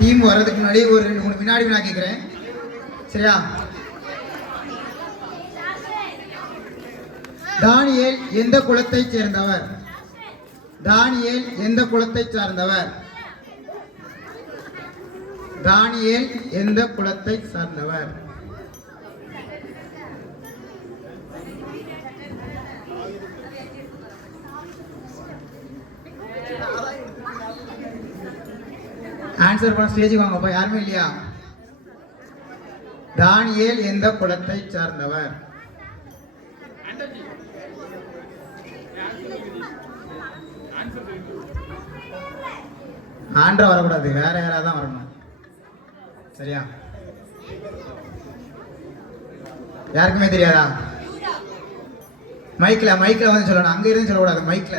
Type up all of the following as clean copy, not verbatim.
Team வர்றதுக்கு முன்னாடி ஒரு 2-3 வினாடி நான் கேட்குறேன், சரியா? தானியேல் எந்த குலத்தை சேர்ந்தவர்? தானியேல் எந்த குலத்தை சார்ந்தவர்? தானியேல் எந்த குலத்தை சார்ந்தவர்? ஆன்சர் பண்ண ஸ்டேஜுக்கு வாங்கப்பா. யாருமே இல்லையா? தானியேல் எந்த குலத்தை சார்ந்தவர்? ஆண்ட்ரா வரக்கூடாது, வேற யாராவது தான் வரணும், சரியா? யாருக்குமே தெரியாதா? மைக்ல வந்து சொல்லணும், அங்க இருந்து சொல்லக்கூடாது, மைக்ல.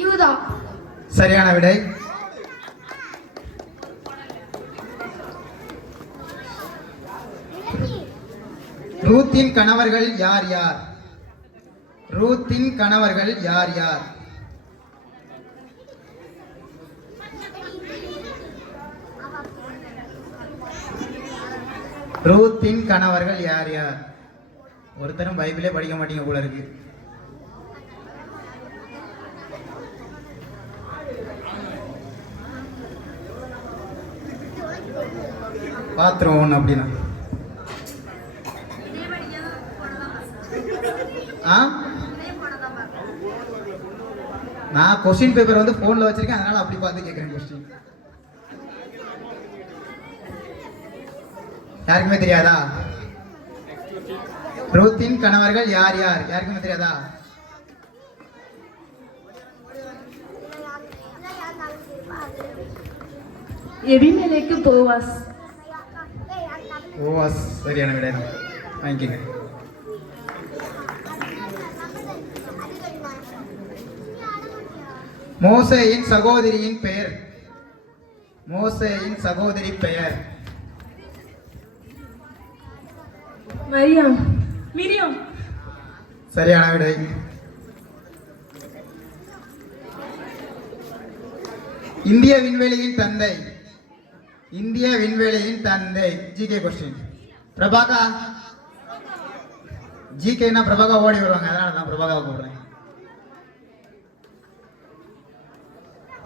யூதா. சரியான விடை. ரூத்தின் கணவர்கள் யார் யார்? ரூத்தின் கணவர்கள் யார் யார்? ரூத்தின் கணவர்கள் யார் யார்? ஒருத்தரும் பைபிளே படிக்க மாட்டீங்க போல இருக்கு. பாத்திரம் ஒன்று அப்படின்னா நான் கொஸ்டின் பேப்பர் வந்து போன்ல வச்சிருக்கேன், அதனால அப்படி பார்த்து கேட்கிறேன். கொஸ்டின் யாருக்குமே தெரியாதா? ரூத்தின் கணவர்கள் யார் யார்? யாருக்குமே தெரியாதா? எபிமெலேக்கு போவாஸ். போவாஸ் சரியான விடை. வாங்கிக்கங்க. மோசேயின் சகோதரியின் பெயர்? மோசேயின் சகோதரி பெயர்? மரியாம். மிரியாம். சரியான விடை. இந்திய விண்வெளியின் தந்தை? இந்திய விண்வெளியின் தந்தை. GK question. பிரபாகா. ஜிகேனா பிரபாகா ஓடி வருவாங்க, அதனால தான் பிரபாகா கூப்பிடுறேன்.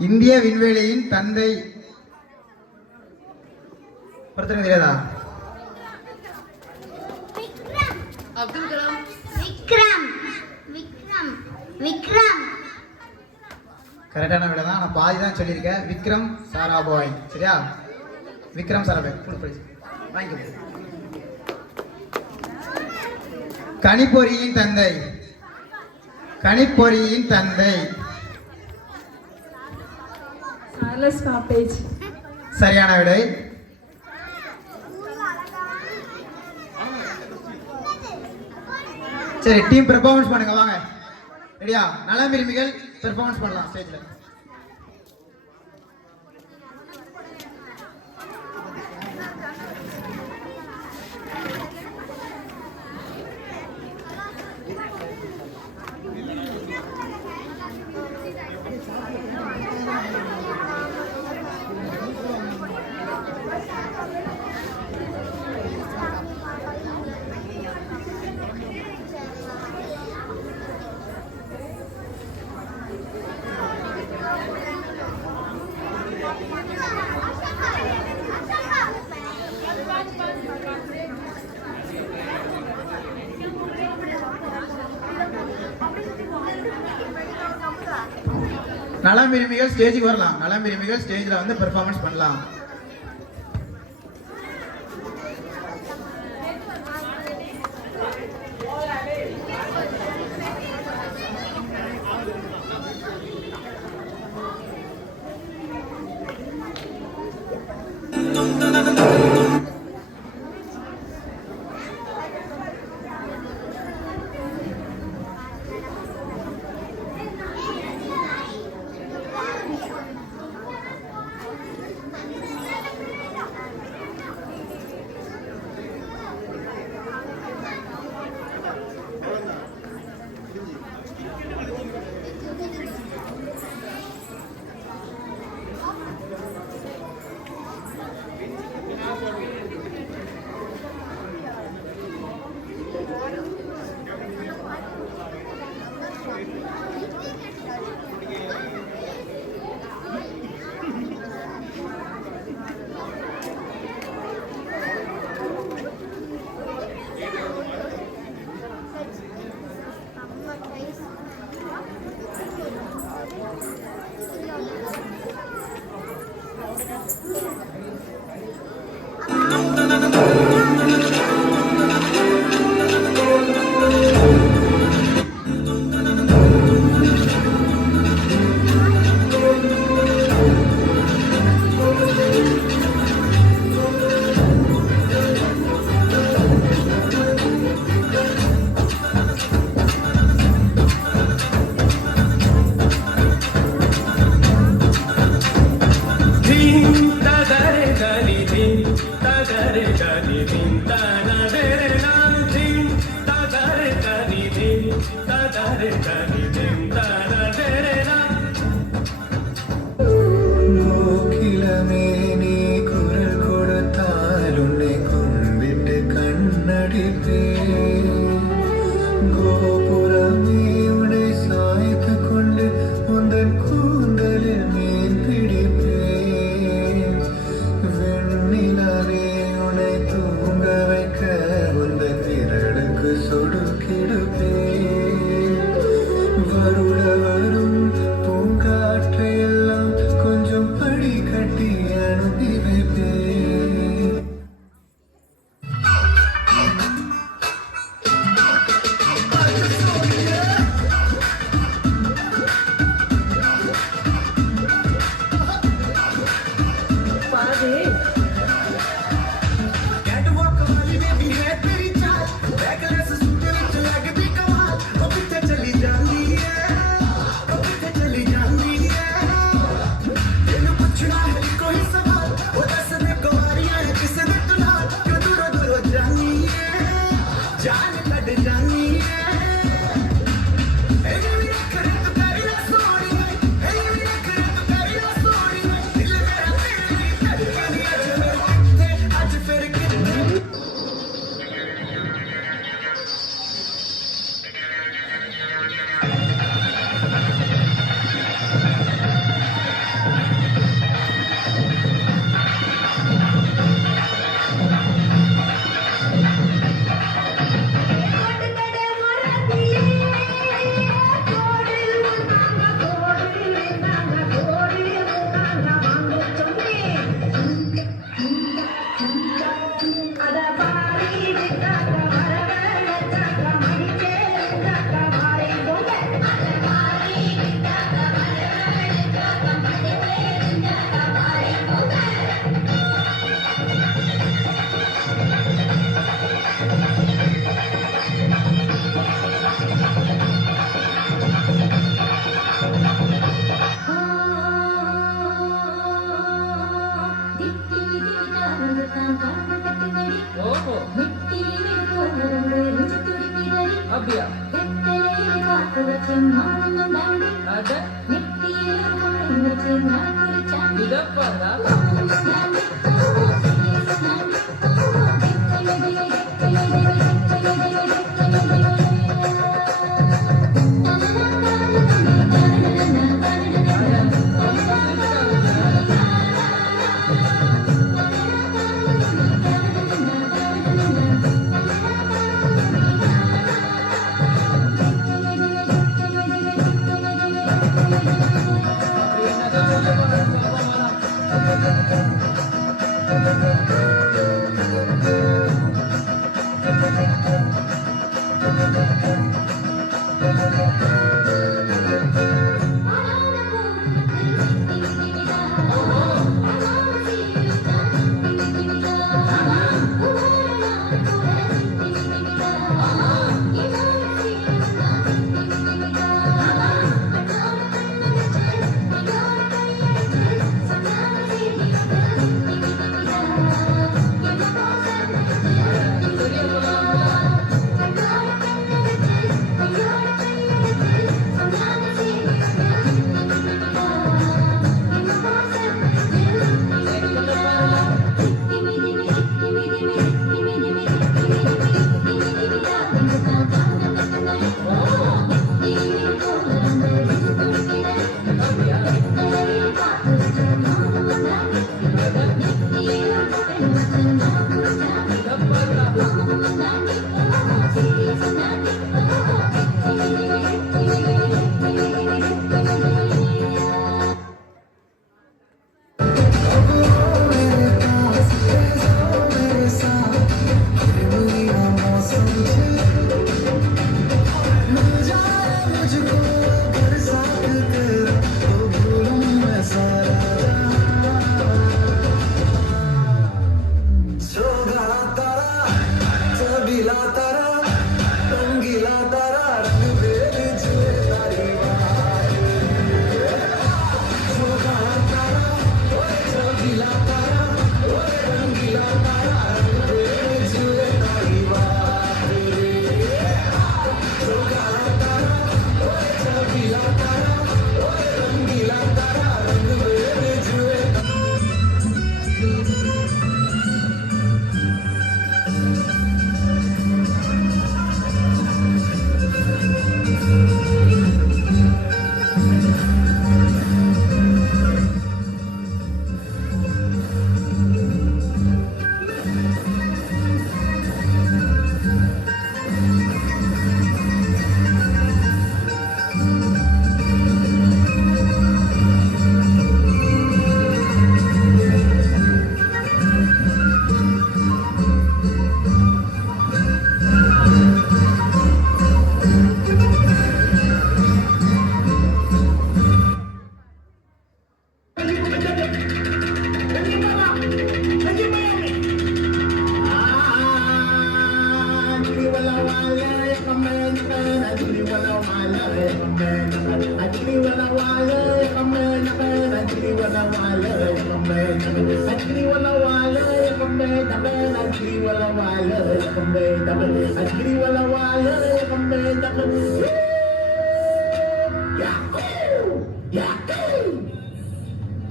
இந்திய விண்வெளியின் தந்தை ஒருத்தருக்கு தெரியாதா? அப்துல் கலாம். விக்ரம். விக்ரம். விக்ரம். கரெக்டான விடை தான், நான் பாதி தான் சொல்லியிருக்கேன். விக்ரம் சாராபாய், சரியா? விக்ரம் சாராபாய் வாங்கிக்கோ. கணிப்பொறியின் தந்தை? கணிப்பொறியின் தந்தை? Charles Babbage. சரியான விடை. சரி, டீம் பெர்ஃபார்மன்ஸ் பண்ணுங்க, வாங்க. ரெடியா? நலம் விரும்பிகள் பெர்ஃபார்மன்ஸ் பண்ணலாம் ஸ்டேஜ்ல. நலம் விரும்பிகள் ஸ்டேஜுக்கு வரலாம். நலம் விரும்பிகள் ஸ்டேஜ்ல வந்து பெர்ஃபார்மன்ஸ் பண்ணலாம். கோகிலமே நீ குரல் கொடுத்தால் உன்னை கும்பிட்டு கண்ணடிப்பேன். கோபுரமே உன்னை சாய்த்து கொண்டு உந்தன் கூந்தலில் மீன் பிடிப்பேன். வெண்ணிலவே உன்னை தூங்க வைக்க உந்தன் விரலுக்கு சொடுக்கிடுப்பேன். வருட வரும் பூங்காற்றையெல்லாம் கொஞ்சம் படி கட்டி அனுப்பி வைப்பேன். பாரு ஓஹோ அப்படியா அத இதப்பாடா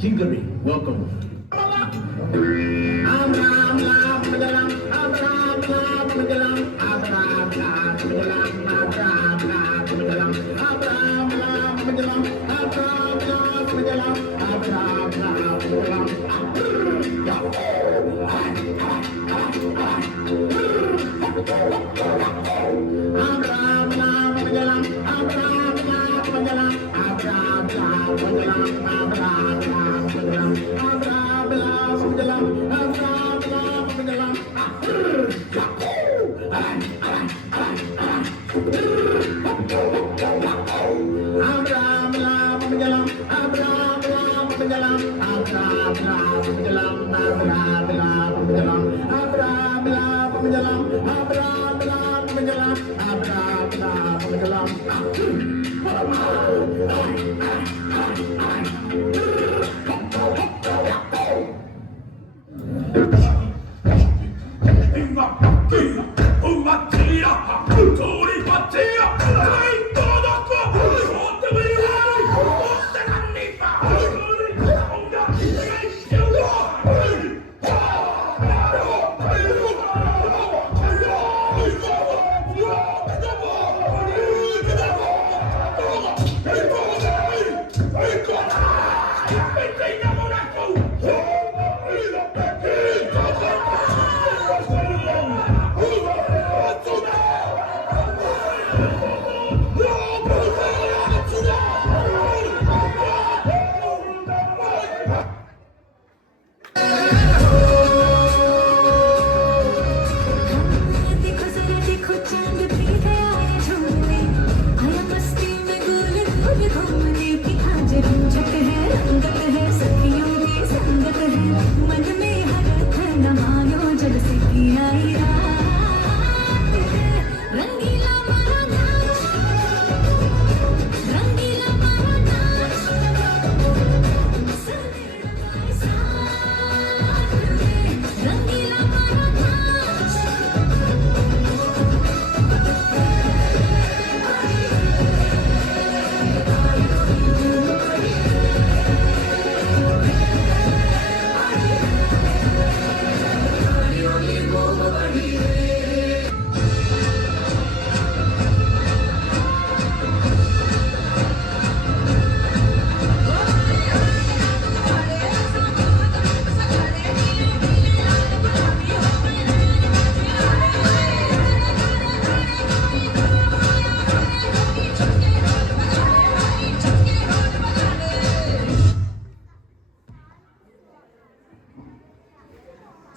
Jingery, welcome.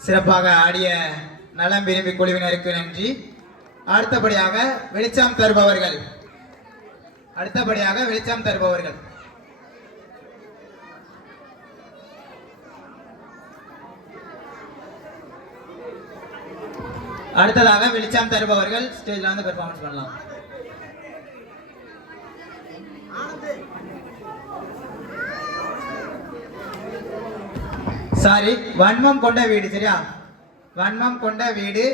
சிறப்பாக ஆடிய நலம் விரும்பி குழுவினருக்கு நன்றி. அடுத்தபடியாக வெளிச்சம் தருபவர்கள் அடுத்ததாக வெளிச்சம் தருபவர்கள் ஸ்டேஜ்ல வந்து பெர்ஃபார்மன்ஸ் பண்ணலாம். சாரி, வன்மம் கொண்ட வீடு. சரியா, வன்மம் கொண்ட வீடு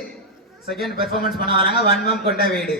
செகண்ட் பெர்ஃபார்மன்ஸ் பண்ண வராங்க. வன்மம் கொண்ட வீடு.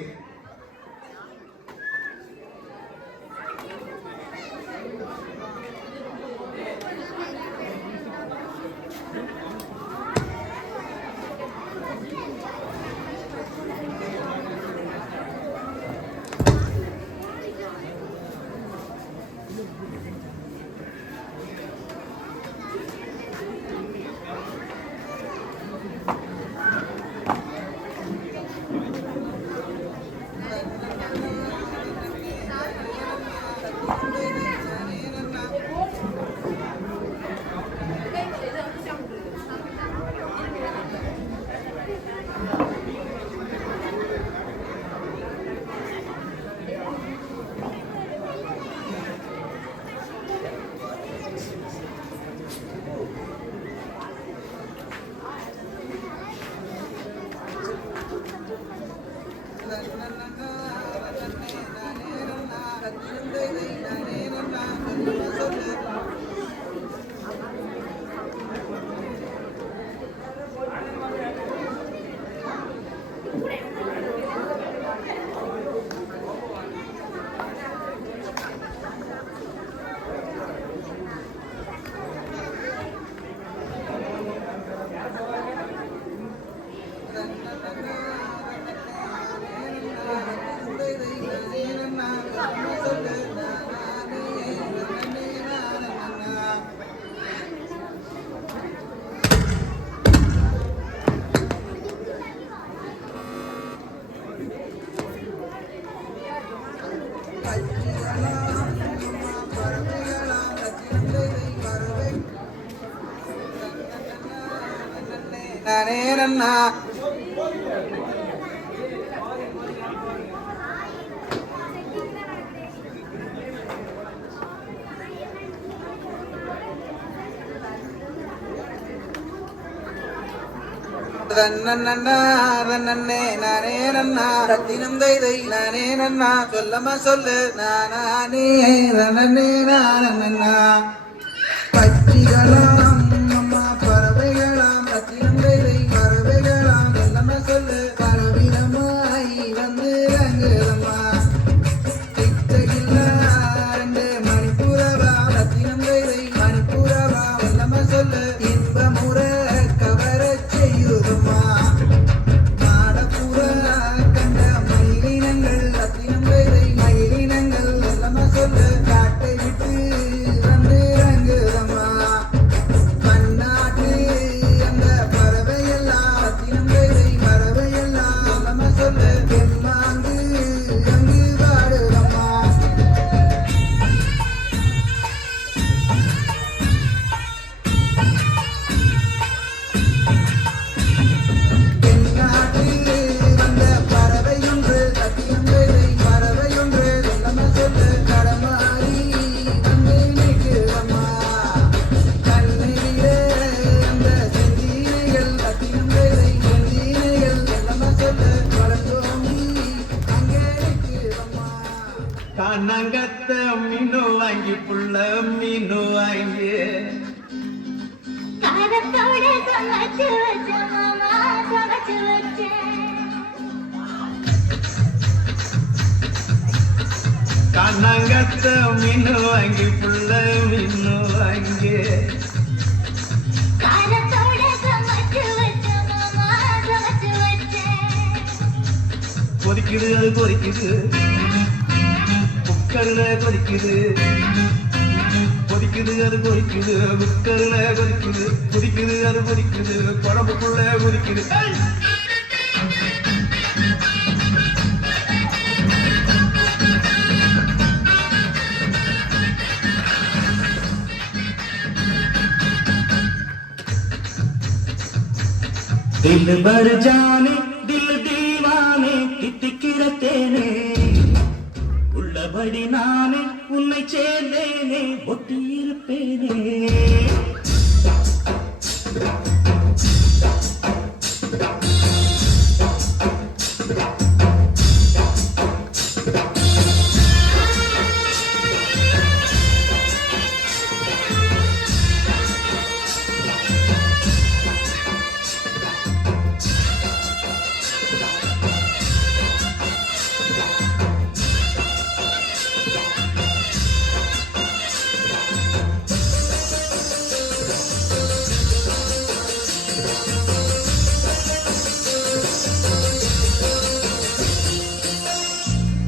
நானே நன்னா நன்னே நானே நன்னா ரத்தினம் தை நானே நன்னா சொல்லமா சொல்லு நானே நன்னே நானன்னா பச்சிகளாம் அம்மா பறவைகளாம் ரத்தினம் தை பறவைகளாம் சொல்லமா சொல்லு பறவிடமாய் வந்து ரங்குதம்மா சித்தகில்லா ரெண்டு மணிப்புறவா ரத்தினம் தை மணிப்புறவா சொல்லமா சொல்லு இன்பமுற கவர செய்யுதுமா நாடப்புற கண்ட மயிலினங்கள் ரத்தினம் தை மயிலினங்கள் சொல்லமா சொல்லு காட்டை விட்டு வந்து ரங்குதம்மா மண்ணாட்டு அந்த பறவையெல்லாம் ரத்தினம் தை பறவையெல்லாம் சொல்லமா சொல்லு எம்மாங்கு அங்கு வாடுதம்மா தென்னாட்டு வந்த பறவையொன்று ரத்தினம் தை பறவையொன்று சொல்லமா சொல்லு கடமாறி வந்து நிற்குதம்மா கண்ணிலே அந்த செந்தீனைகள் ரத்தினம் தை செந்தீனைகள் சொல்லமா சொல்லு வளர்ந்தோங்கி அங்கே நிற்குதம்மா கண்ணங்கத்த மீனு வாங்கி புள்ள மீனு வாங்கி காரத்தோட சமைச்சு வச்ச மாமா சமைச்சு வச்சேன் கண்ணங்கத்த மீனு வாங்கி புள்ள மீனு வாங்கி காரத்தோட சமைச்சு வச்ச மாமா சமைச்சு வச்சேன் கொதிக்குது அது கொதிக்குது குக்கர்ல கொதிக்குது கொதிக்குது அது கொதிக்குது குக்கர்ல கொதிக்குது கொதிக்குது அது கொதிக்குது குழம்புக்குள்ள கொதிக்குது ஏய்! दिल भर जाने दिल दीवाने தித்திக்கிற தேனே உள்ளபடி நானே உன்னை சேர்ந்தேனே ஒட்டியிருப்பேனே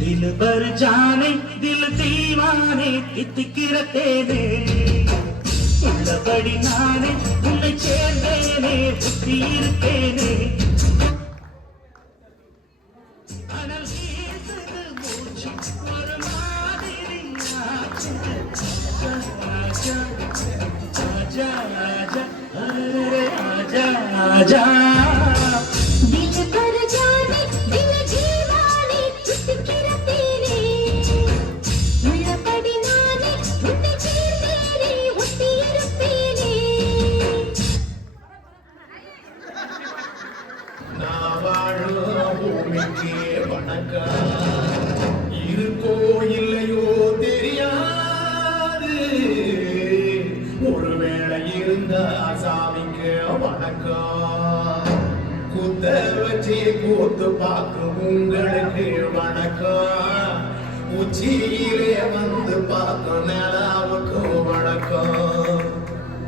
दिल भर जाने दिल दीवाने தித்திக்கிற தேனே உள்ளபடி நானே உன்னை சேர்ந்தேனே ஒட்டியிருப்பேனே அனல் வீசுது மூச்சு ஒரு மாதிரி ஆச்சு. ஆஜா, ஆஜா, ஆஜா, அரே, ஆஜா, ஆஜா. दिल भर जाने दिल दीवाने தித்திக்கிற தேனே உள்ளபடி நானே உன்னை சேர்ந்தேனே ஒட்டியிருப்பேனே நான் வாழும் பூமிக்கே வணக்கம் இருக்கோ இல்லையோ தெரியாது ஒருவேளை இருந்தா சாமிக்கு வணக்கம் குத்த வச்சு கூத்து பார்க்கும் உங்களுக்கு வணக்கம் உச்சியிலே வந்து பார்க்கும் நிலாவுக்கு வணக்கம்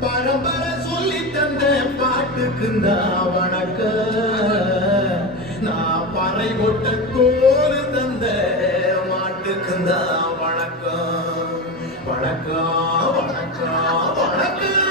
பரம்பரை சொல்லி தந்த பாட்டுக்கு நான் வணக்கம் நான் பறை கொட்ட தோறு தந்த மாட்டுக்கு தான் வணக்கம் வணக்கம் வணக்கம் வணக்கம்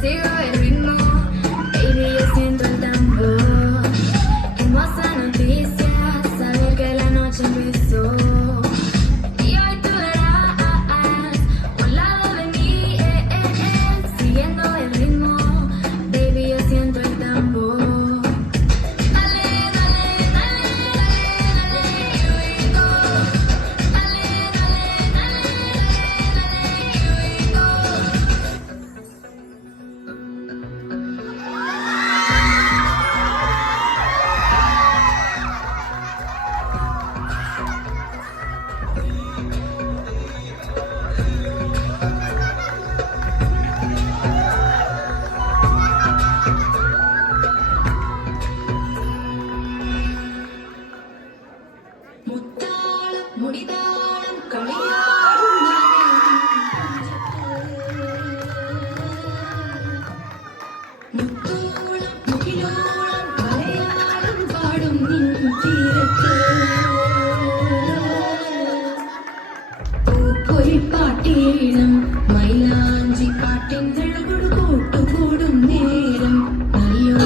Sigo el ritmo, baby, yo siento el tambor. Hermosa noticia, saber que la noche empezó. Y hoy tú verás un lado de mí, siguiendo el ritmo, baby, yo siento el tambor. Dale, dale, dale, dale, dale, here we go. Dale, dale, dale, dale, dale, here we go. முத்தாளம் முடிதாளம் களியாடும் முத்தோளம் முகிலோளம் கலையாடும் பாடும் நின் தீரத்து பூப்பொலி பாட்டீனம் மயிலாஞ்சி பாட்டின் தெழுகுடு கூட்டு கூடும் நேரம் நல்லோ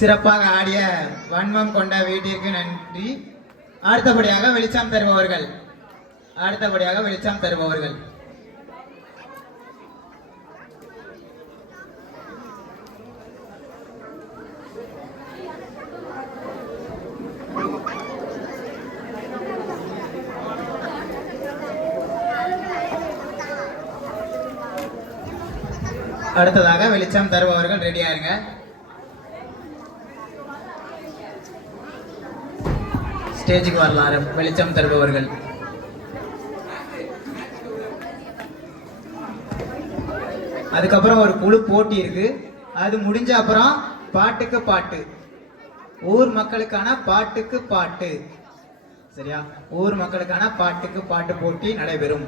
சிறப்பாக ஆடிய வன்மம் கொண்ட வீட்டிற்கு நன்றி. அடுத்தபடியாக வெளிச்சம் தருபவர்கள் அடுத்ததாக வெளிச்சம் தருபவர்கள் ரெடியா இருங்க. ஸ்டேஜுக்கு வரலாம் வெளிச்சம் தருபவர்கள். அதுக்கப்புறம் ஒரு குழு போட்டி இருக்கு. அது முடிஞ்ச அப்புறம் பாட்டுக்கு பாட்டு, ஊர் மக்களுக்கான பாட்டுக்கு பாட்டு, சரியா? ஊர் மக்களுக்கான பாட்டுக்கு பாட்டு போட்டி நடைபெறும்.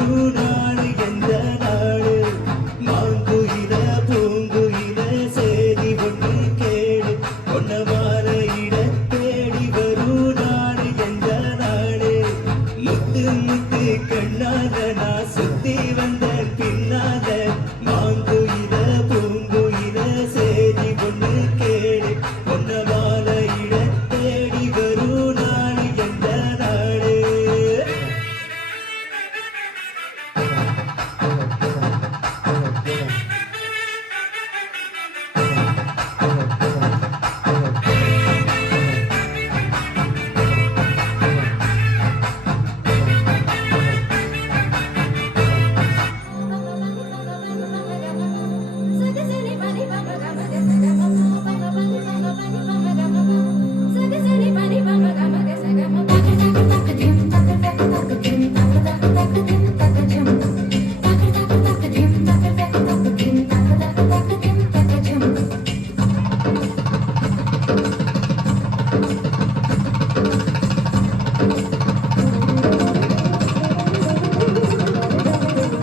வரும் நாடு எந்த நாடு மாங்குயில பூங்குயில சேதி ஒன்று கேடு பொன்னமான இட தேடி வரும் நாடு எந்த நாடு முத்து முத்து கண்ணால நான் சுத்தி வந்த பின்னால மாங்குயில பூங்குயில சேதி ஒன்று கேடு பொன்னமான இட தேடி வரும் நாடு எந்த நாடு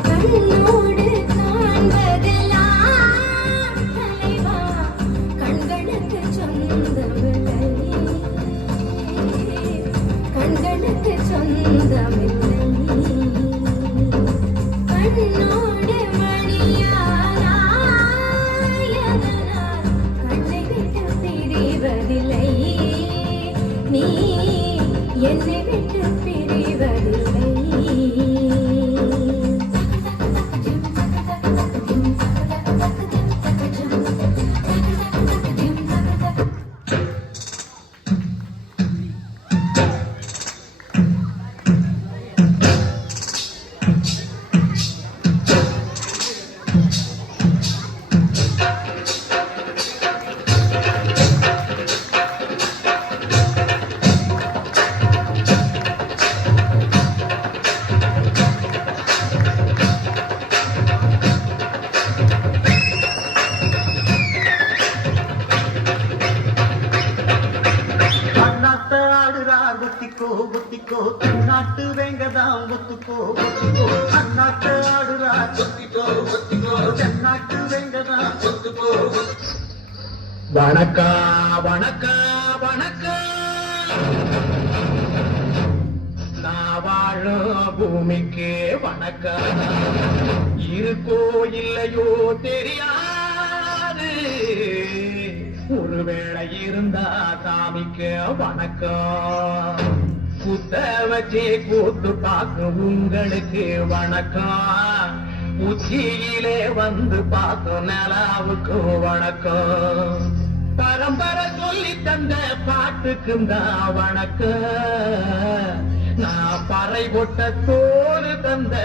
கண்ணோடு காண்பதெல்லாம் தலைவா கண்களுக்கு சொந்தமில்லை கண்களுக்கு சொந்தமில்லை கண்ணோடு மணியானாயதனால் கண்ணை விட்டு பிரிவதில்லை நீ என்னை விட்டு பிரிவதில்லை அண்ணாத்த ஆடுறார் ஒத்திக்கோ ஒத்திக்கோ தென்னாட்டு வேங்கதான் ஒத்துக்கோ ஒத்துக்கோ அண்ணாத்த ஆடுறார் ஒத்திக்கோ ஒத்திக்கோ தென்னாட்டு வேங்கதான் ஒத்துக்கோ வணக்கா வணக்கா வணக்கா நான் வாழும் பூமிக்கு வணக்கா இருக்கோ இல்லையோ தெரியாது ஒருவேளை இருந்தா சாமிக்கு வணக்கம் குத்த வச்சே கூத்து பார்க்கும் உங்களுக்கு வணக்கம் உச்சியிலே வந்து பார்க்கும் நிலாவுக்கு வணக்கம் பரம்பரை சொல்லி தந்த பாட்டுக்கும் தான் வணக்கம் நான் பறை கொட்ட தோறு தந்த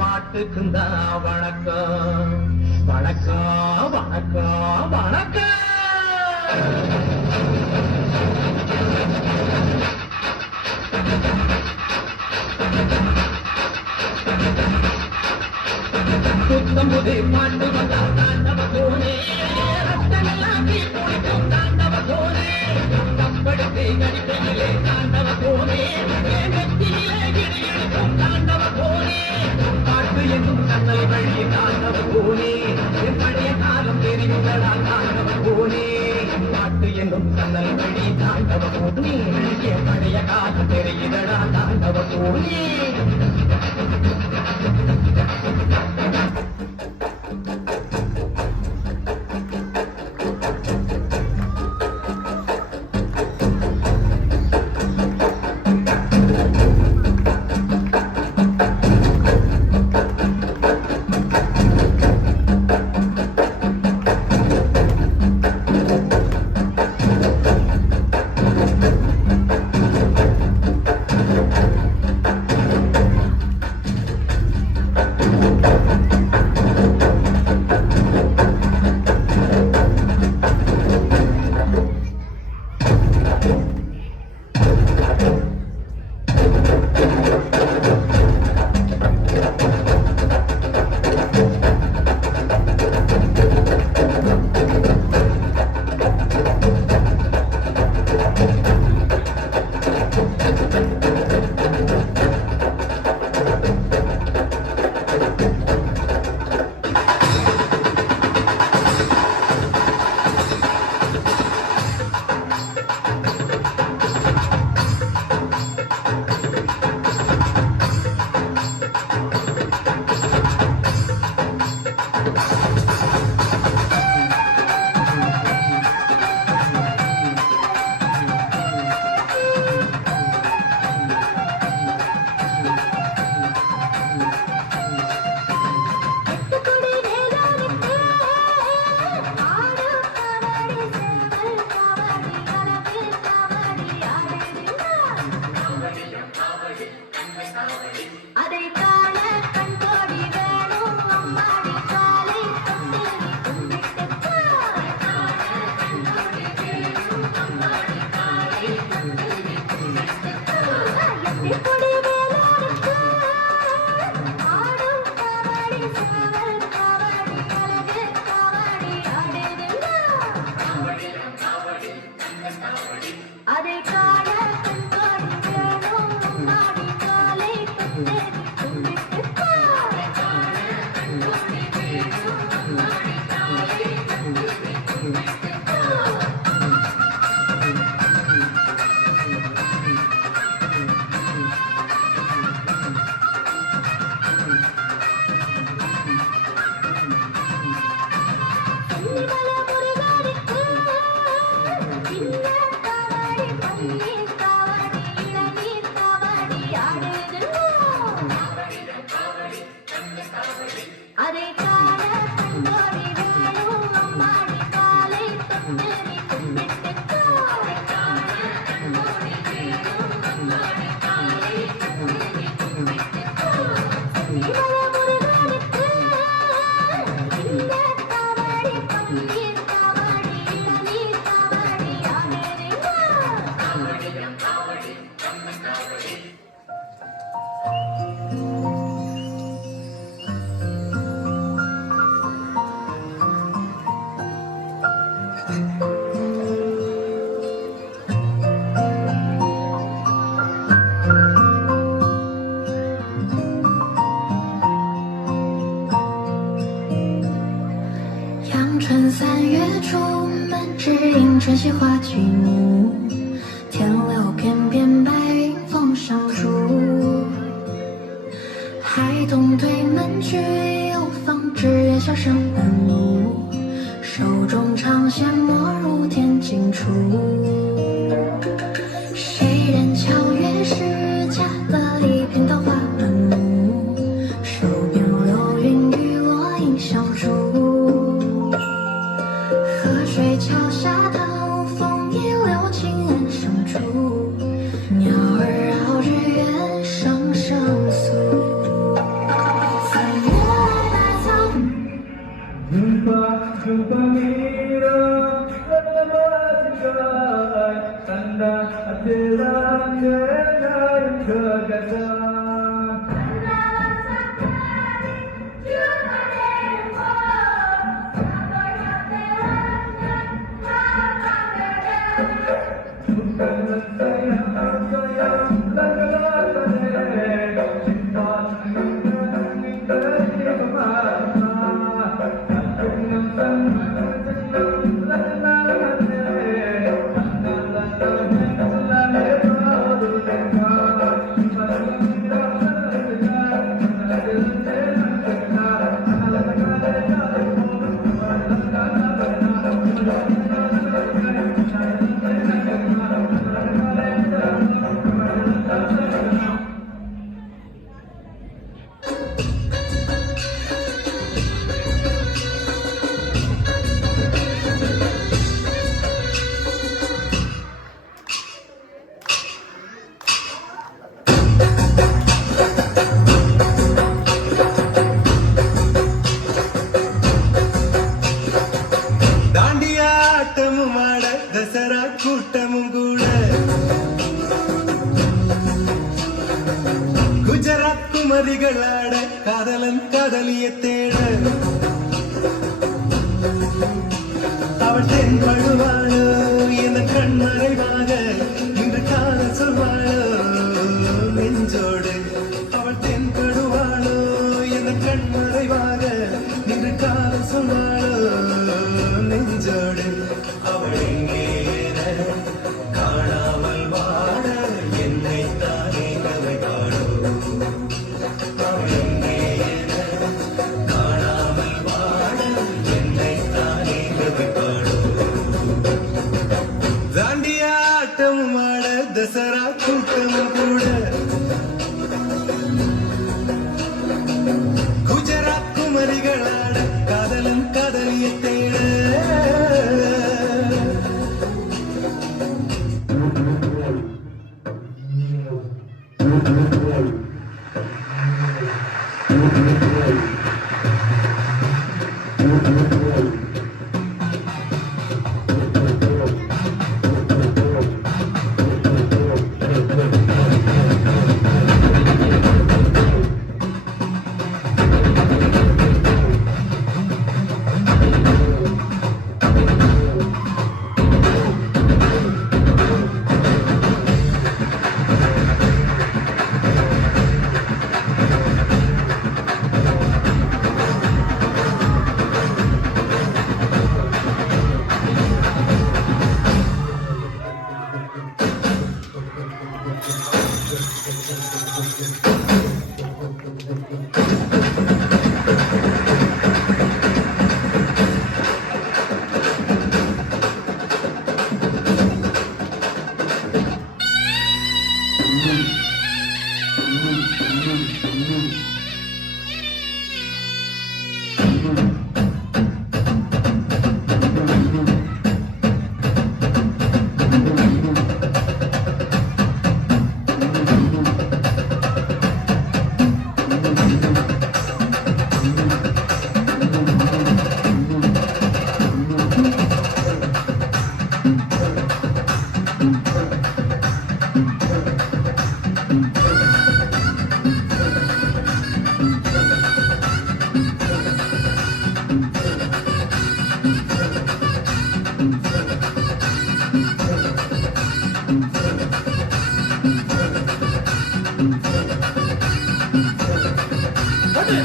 மாட்டுக்கும் தான் வணக்கம் வணக்கம் வணக்கம் வணக்கம் புத்தம்புது பாட்டு வந்தா தாண்டவ தோனே ரத்தமெல்லாம் தீ குளிக்கும் தாண்டவ தோனே கம்படுத்து கடிக்கையிலே தாண்டவ தோனே நெத்தியிலே கிடி இழுக்கும் தாண்டவ தோனே பாட்டு என்னும் கண்ணல் வழி தாண்டவ தோனே என் பழைய காலம் தெரியுங்களா தாண்டவ தோனே பாட்டு என்னும் கண்ணல் வழி தாண்டவ தோனே என் பழைய காலம் தெரியுதடா தாண்டவ தோனே 3月出门，只因春熙花起舞，天留片片白云风上住。孩童推门去，有方知月小声半路，手中长线没入天尽处。谁人巧月是假的一片桃花满目，手边流云雨落影相逐。河水桥下唐风一流情岸上处，鸟儿绕日月声声诉。3月来百草Jumpa mira dalam hati tanda hatinya yang kegasan. Dussehra கூட்டமும் கூட குஜராத் குமரிகளாட காதலன் காதலிய தேட அவள் தென்படுவாளோ என் கண்மறைவாக இன்று காதல் சொல்வாளோ நெஞ்சோடு அவள் தென்படுவாளோ என் கண்மறைவாக இன்று காதல் சொல்வாளோ நெஞ்சோடு அவள் எங்கே காணாமல் வாட என்னை தானே கதை பாடோ அவள் எங்கே காணாமல் வாட என்னை தானே கதை பாடோ தாண்டியா ஆட்டமும் ஆட தசரா கூட்டமும் கூட குஜராத் குமரிகளாட காதலன் காதலிய தேட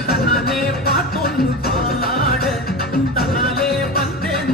தன்னாலே பாட்டொன்று பாட தன்னாலே வந்தேன்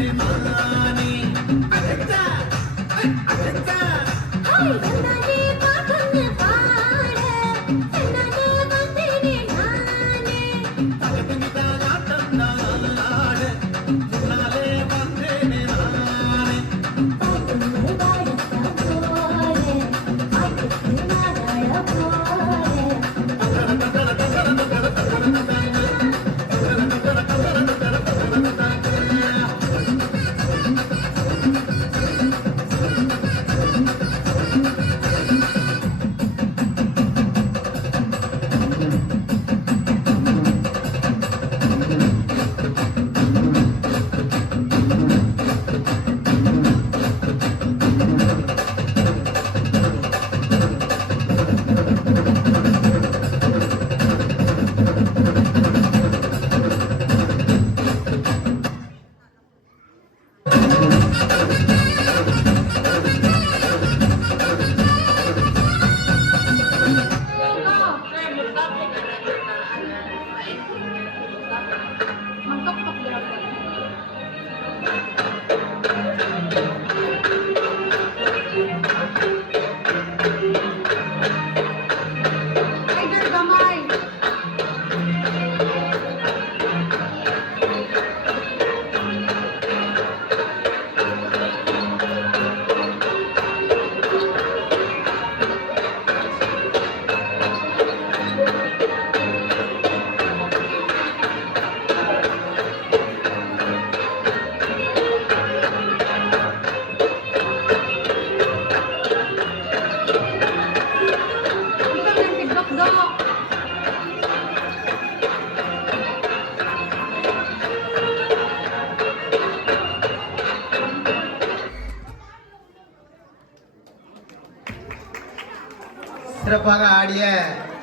சிறப்பாக ஆடிய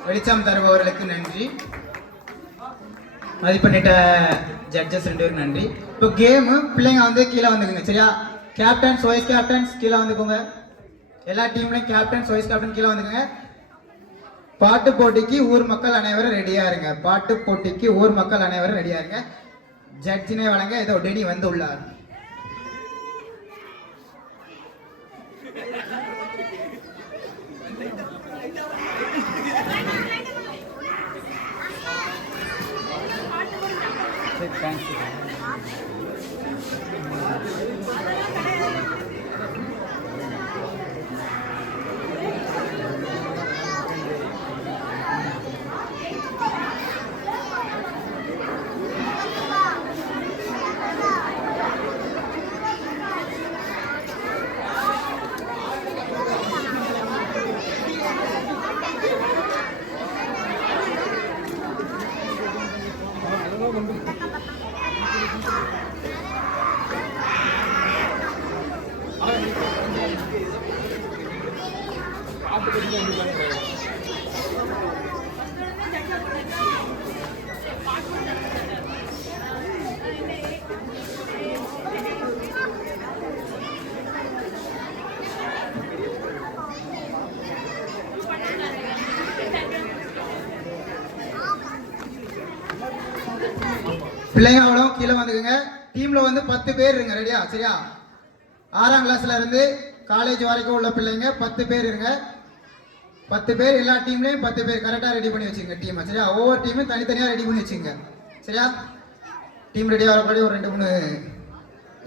வெளிச்சம் தருபவர்களுக்கு நன்றி. மதிப்பெண்ணிட்ட ஜட்ஜஸ் 2 பேருக்கு நன்றி. இப்போ கேமு பிள்ளைங்க வந்து கீழே வந்துக்குங்க சரியா. கேப்டன்ஸ் வைஸ் கேப்டன்ஸ் கீழே வந்துக்கோங்க. எல்லா டீம்லையும் கேப்டன்ஸ் வைஸ் கேப்டன் கீழே வந்துக்குங்க. பாட்டு போட்டிக்கு ஊர் மக்கள் அனைவரும் ரெடியா இருங்க. பாட்டு போட்டிக்கு ஊர் மக்கள் அனைவரும் ரெடியா இருங்க. ஜட்ஜினை வழங்க ஏதோ டெனி வந்து உள்ளார். பிள்ளைங்க அவ்வளோ கீழே வந்துக்குங்க. டீம்ல வந்து 10 பேர் இருங்க ரெடியா சரியா. 6ஆம் கிளாஸ்ல இருந்து காலேஜ் வரைக்கும் உள்ள பிள்ளைங்க 10 பேர் இருங்க. 10 பேர் எல்லா டீம்லயும் 10 பேர் கரெக்டா ரெடி பண்ணி வச்சுங்க டீமை சரியா. ஒவ்வொரு டீமும் தனித்தனியா ரெடி பண்ணி வச்சுங்க சரியா. டீம் ரெடியா வரப்படி ஒரு 2-3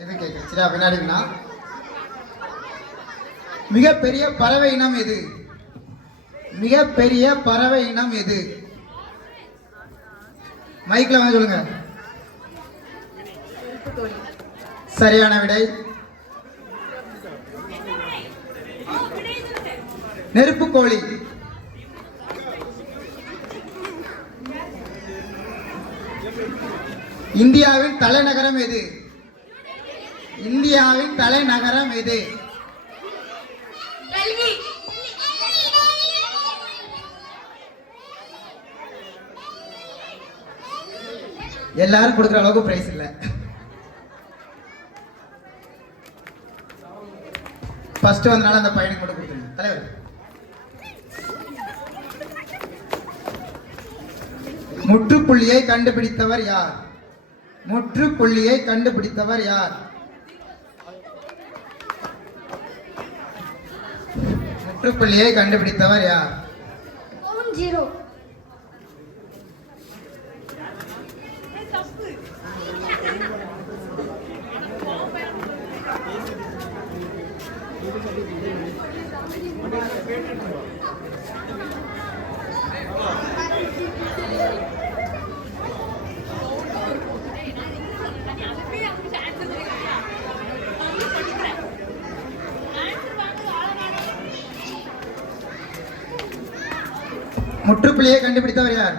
இது கேட்குறேன் சரியா. பின்னாடினா மிகப்பெரிய பறவை இனம் எது? மிகப்பெரிய பறவை இனம் எது? மைக்ல வந்து சொல்லுங்க. சரியான விடை நெருப்புக்கோழி. இந்தியாவின் தலைநகரம் எது? இந்தியாவின் தலைநகரம் எது? எல்லாரும் கொடுக்குற அளவுக்கு பிரைஸ் இல்ல. ஃபர்ஸ்ட் வந்தனால அந்த பையனுக்கு மட்டும் கொடுத்துருங்க தலைவர். முற்றுப்புள்ளியை கண்டுபிடித்தவர் யார்? முற்றுப்புள்ளியை கண்டுபிடித்தவர் யார்? முற்றுப்புள்ளியை கண்டுபிடித்தவர் யார்? முற்றுப்புள்ளியை கண்டுபிடித்தவர் யார்?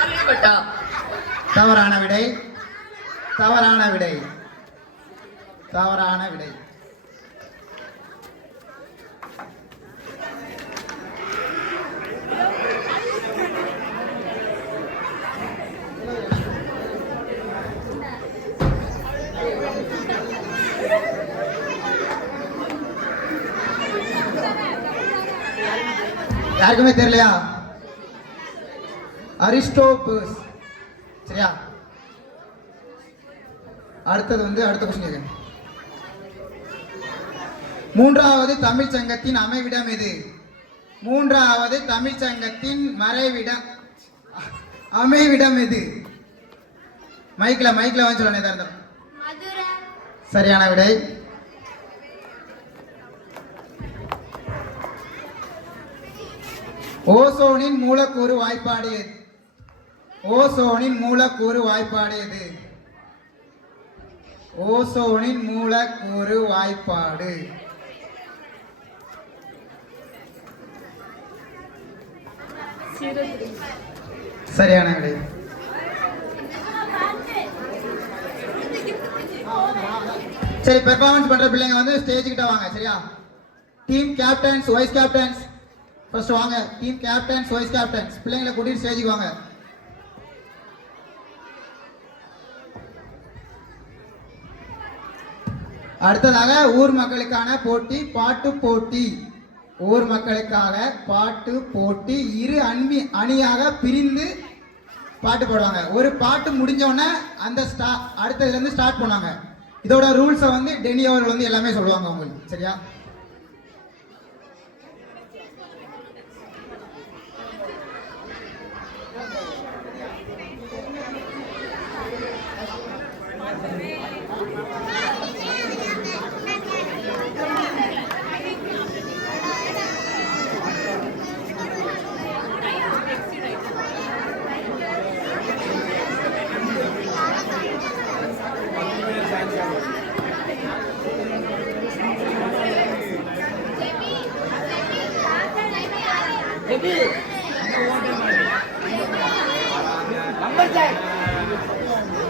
ஆரியப்பட்டா. தவறான விடை. தவறான விடை. தவறான விடை. யாருக்குமே தெரியலையா? அரிஸ்டோபஸ். சரியா? அடுத்தது வந்து அடுத்த கொஸ்டின் கேட்க. மூன்றாவது தமிழ் சங்கத்தின் அமைவிடம் எது? மூன்றாவது தமிழ் சங்கத்தின் மறைவிடம் அமைவிடம் எது? மைக்ல வந்து சொல்லணும். சரியான விடை. ஓசோனின் மூலக்கூறு வாய்ப்பாடு எது? ஓசோனின் மூலக்கூறு வாய்ப்பாடு எது? ஓசோனின் மூலக்கூறு வாய்ப்பாடு. சரியான விடை. சரி, பெர்ஃபார்மன்ஸ் பண்ற பிள்ளைங்க வந்து ஸ்டேஜ் கிட்ட வாங்க. சரியா? Team captains, vice captains first வாங்க. டீம் கேப்டன்ஸ், வைஸ் கேப்டன்ஸ் பிள்ளைங்களை கூட்டிட்டு ஸ்டேஜுக்கு வாங்க. அடுத்ததாக ஊர் மக்களுக்கான போட்டி, பாட்டு போட்டி. ஊர் மக்களுக்காக பாட்டு போட்டி. இரு அணியாக பிரிந்து பாட்டு பாடுவாங்க. ஒரு பாட்டு முடிஞ்ச உடனே அந்த அடுத்ததுல இருந்து ஸ்டார்ட் பண்ணுவாங்க. இதோட ரூல்ஸை வந்து டெனி அவர்கள் வந்து எல்லாமே சொல்லுவாங்க உங்களுக்கு. சரியா?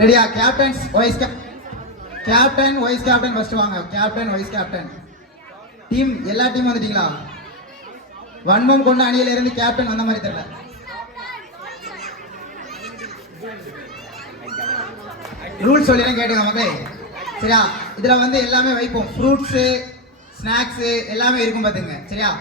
ரெடியா? Captains, vice captain, vice captain first வாங்க. Captain, vice captain team. எல்லா டீமும் வந்துட்டீங்களா? வன்மம் கொண்ட அணியில இருந்து கேப்டன் வந்த மாதிரி தெரியல. ரூல்ஸ் சொல்லிடுறேன் கேட்டுங்க மக்களே. சரியா? இதுல வந்து எல்லாமே வைப்போம். ஃப்ரூட்ஸு, ஸ்நாக்ஸு எல்லாமே இருக்கும் பார்த்துங்க. சரியா?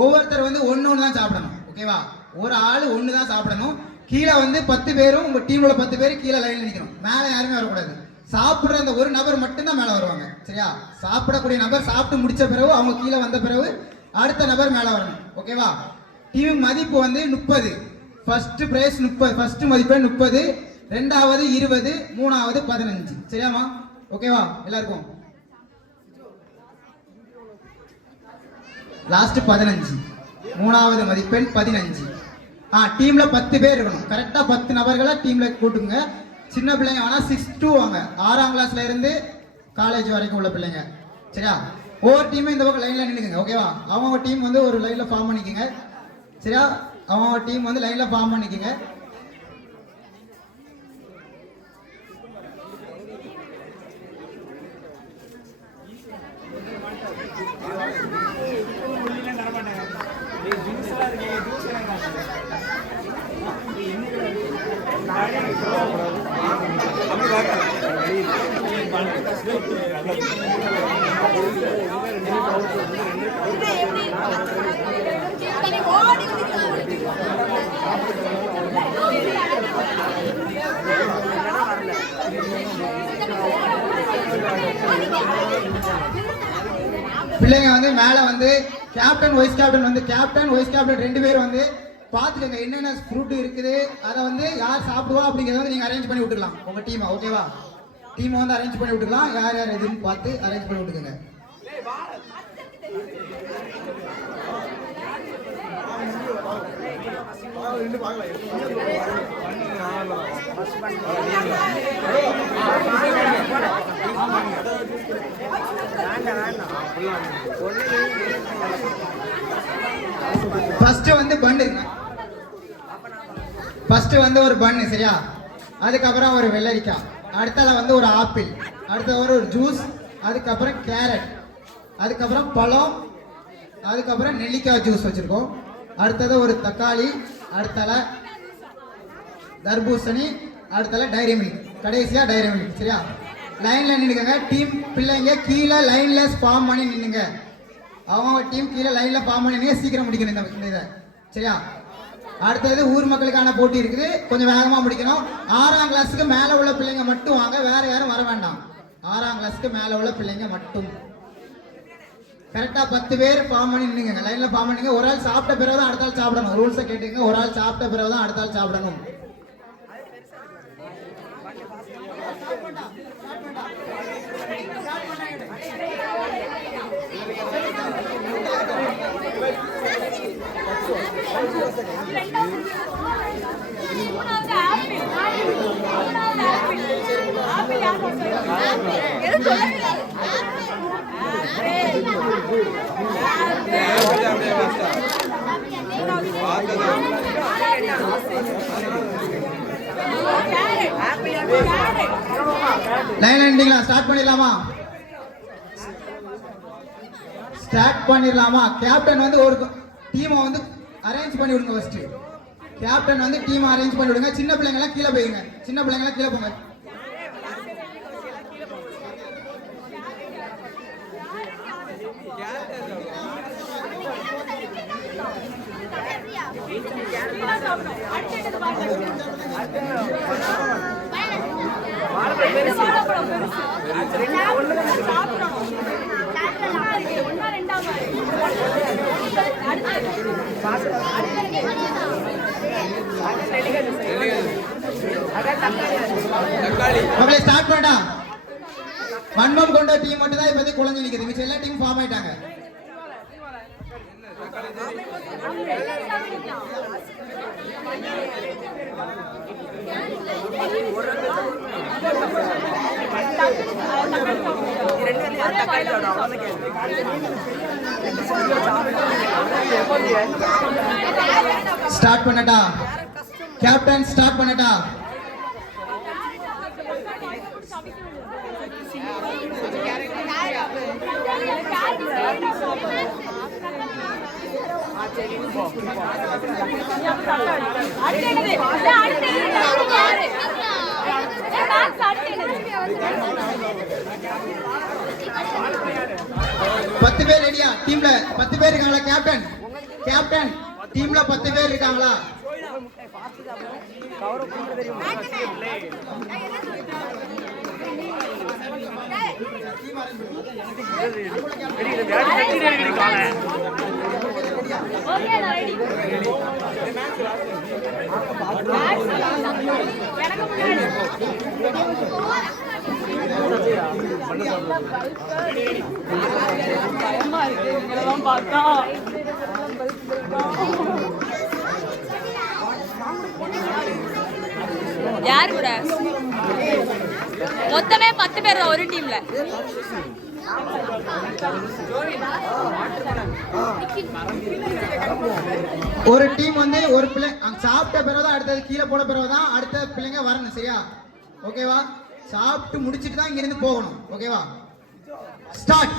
ஒவ்வொருத்தர் வந்து ஒன்று தான் சாப்பிடணும். ஓகேவா? ஒரு ஆள் ஒன்று தான் சாப்பிடணும். கீழே வந்து 10 பேரும் உங்க டீம்ல 10 பேர் கீழே லைன்ல நிக்கணும். மேலே யாருமே வரக்கூடாது. சாப்பிடுற அந்த ஒரு நபர் மட்டும்தான் மேலே வருவாங்க. சரியா? சாப்பிடக்கூடிய நபர் சாப்பிட்டு முடிச்ச பிறகு அவங்க கீழே வந்த பிறகு அடுத்த நபர் மேலே வரணும். ஓகேவா? டீம் மதிப்பு வந்து 30. First prize 30. ஃபர்ஸ்ட் மதிப்பே 30, ரெண்டாவது 20, மூணாவது 15. சரியாமா? ஓகேவா எல்லாருக்கும்? லாஸ்ட் 15. மூணாவது மதிப்பெண் 15. டீம்ல 10 பேர் இருக்கணும். கரெக்டா 10 நபர்களை டீம்ல கூட்டுங்க. சின்ன பிள்ளைங்க வேணா 6 to 6ஆம் கிளாஸ்ல இருந்து காலேஜ் வரைக்கும் உள்ள பிள்ளைங்க. சரியா? ஒவ்வொரு டீமும் இந்த பக்கம் லைன்ல நின்னுங்க. ஓகேவா? அவங்க டீம் வந்து ஒரு லைன்ல ஃபார்ம் பண்ணிக்கங்க. சரியா? அவங்க டீம் வந்து லைன்ல ஃபார்ம் பண்ணிக்கங்க. பிள்ளைங்க வந்து மேல வந்து கேப்டன் வைஸ் கேப்டன் வந்து கேப்டன் வைஸ் கேப்டன் 2 பேர் வந்து பார்த்துக்கங்க என்னென்ன ஃப்ரூட் இருக்குது, அதை வந்து யார் சாப்பிடுவா அப்படிங்கிறத வந்து நீங்கள் அரேஞ்ச் பண்ணி விட்டுக்கலாம் உங்கள் டீமை. ஓகேவா? டீமை வந்து அரேஞ்ச் பண்ணி விட்டுக்கலாம். யார் யார் எதுன்னு பார்த்து அரேஞ்ச் பண்ணி விட்டுக்கோங்க. ஃபர்ஸ்ட் வந்து பன்னு இருக்கு. ஃபர்ஸ்ட் வந்து ஒரு பன்னு, சரியா? அதுக்கப்புறம் ஒரு வெள்ளரிக்காய், அடுத்தால வந்து ஒரு ஆப்பிள், அடுத்த ஒரு ஜூஸ், அதுக்கப்புறம் கேரட், அதுக்கப்புறம் பழம், அதுக்கப்புறம் நெல்லிக்காய் ஜூஸ் வச்சிருக்கோம். அடுத்தது ஒரு தக்காளி, அடுத்தால தர்பூசணி, அடுத்தால டைரி மில்க், கடைசியா டைரி மில்க். சரியா? லைன்ல நின்னுங்க. டீம் பிள்ளைங்க கீழே லைன்ல ஃபார்ம் பண்ணி நின்னுங்க. அவங்க டீம் கீழே லைன்ல ஃபார்ம் பண்ணி நின்னுங்க. சீக்கிரம் முடிக்கணும் இந்த இதை. சரியா? அடுத்தது ஊர் மக்களுக்கான போட்டி இருக்குது, கொஞ்சம் வேகமா முடிக்கணும். 6ஆம் கிளாஸுக்கு மேல உள்ள பிள்ளைங்க மட்டும் வாங்க, வேற யாரும் வர வேண்டாம். 6ஆம் கிளாஸுக்கு மேல உள்ள பிள்ளைங்க மட்டும். கரெக்டா 10 பேர் ஃபார்ம் பண்ணி நின்னுங்க. லைன்ல ஃபார்ம் பண்ணுங்க. ஒரு ஆள் சாப்பிட்ட பிறகு தான் அடுத்த ஆள் சாப்பிடணும். ரூல்ஸை கேட்டுங்க. ஒரு ஆள் சாப்பிட்ட பிறகு தான் அடுத்த ஆள் சாப்பிடணும். லைன் எண்டிங்களா? ஸ்டார்ட் பண்ணிடலாமா? ஸ்டார்ட் பண்ணிடலாமா? கேப்டன் வந்து ஒரு டீமை வந்து அரேஞ்ச் பண்ணி விடுங்க. ஃபர்ஸ்ட் கேப்டன் வந்து டீம் அரேஞ்ச் பண்ணி விடுங்க. சின்ன பிள்ளைங்க எல்லாம் கீழே போயிருங்க. சின்ன பிள்ளைங்க எல்லாம் கீழே போங்க. மகளே ஸ்டார்ட் பண்ணா. வன்மம் கொண்ட டீம் மட்டும் தான் இப்போதைக்கு குழந்தை நிக்குது. மிச்ச எல்லா டீம் ஃபார்ம் ஆயிட்டாங்க. ஸ்டார்ட் பண்ணட்டா? கேப்டன் ஸ்டார்ட் பண்ணட்டா? பத்து பேர் ரெடியா? டீம்ல 10 பேர் இருக்காங்களா? கேப்டன் கேப்டன் டீம்ல 10 பேர் இருக்காங்களா? யாரு கூட மொத்தமே 10 பேர் தான் ஒரு டீம்ல. ஒரு டீம் வந்து ஒரு பிள்ளை சாப்பிட்ட பிறகுதான் அடுத்தது கீழே போன பிறகுதான் அடுத்த பிள்ளைங்க வரணும். சரியா? ஓகேவா? சாப்பிட்டு முடிச்சிட்டு தான் இங்க இருந்து போகணும். ஓகேவா? ஸ்டார்ட்.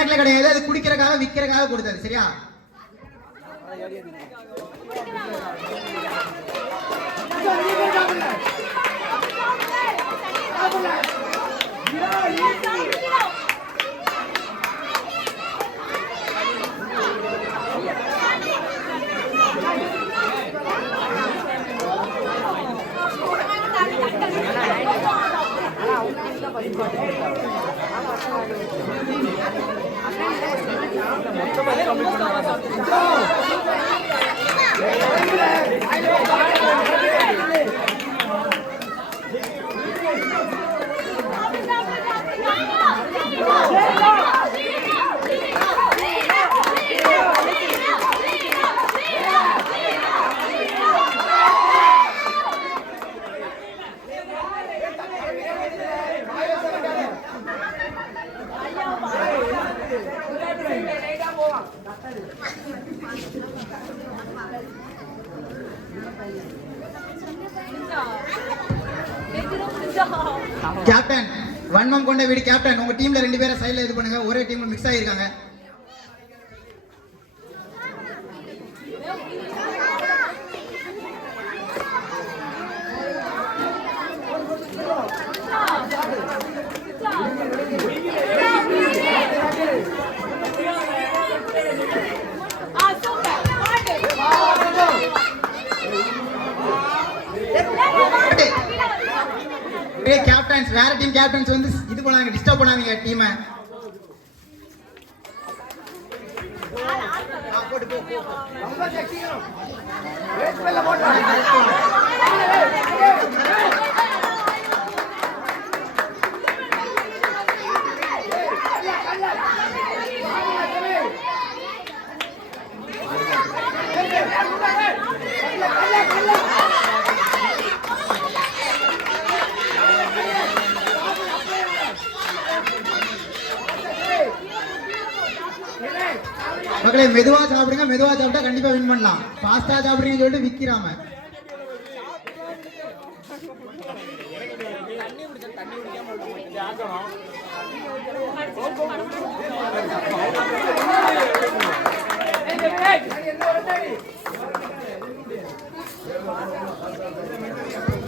கணக்குல கிடையாது, அது குடிக்கிறதுக்காக விக்கிறதுக்காக கொடுத்தது. சரியா? கேப்டன் வன்மம் கொண்ட வீடு கேப்டன், உங்க டீம்ல 2 பேரை சைடுல இது பண்ணுங்க. ஒரே டீம்ல மிக்ஸ் ஆகிருக்காங்க. கேப்டன்ஸ் வேற டீம் கேப்டன்ஸ் வந்து இது பண்ணாங்க, டிஸ்டர்ப் பண்ணாதீங்க டீமை. மக்களே மெதுவா சாப்பிடுங்க, மெதுவா சாப்பிட்டா கண்டிப்பா வின் பண்ணலாம். பாஸ்தா சாப்பிடுறீங்கன்னு சொல்லிட்டு விக்கிறாம.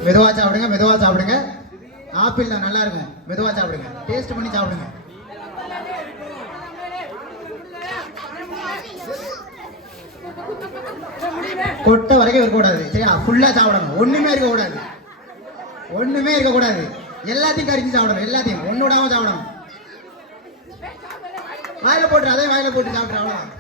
மெதுவா சாப்பிடுங்க, மெதுவா சாப்பிடுங்க. ஆப்பிள் தான் நல்லா இருக்கும், மெதுவா சாப்பிடுங்க, டேஸ்ட் பண்ணி சாப்பிடுங்க. கொட்டை வரைக்கும் இருக்கக்கூடாது. சரியா? ஃபுல்லா சாப்பிடணும், ஒண்ணுமே இருக்கக்கூடாது, ஒண்ணுமே இருக்கக்கூடாது. எல்லாத்தையும் கடிச்சு சாப்பிடணும், எல்லாத்தையும் ஒண்ணு விடாம சாப்பிடணும். வாயில போட்டு அதே வாயில போட்டு சாப்பிட்ற அவ்வளவுதான்.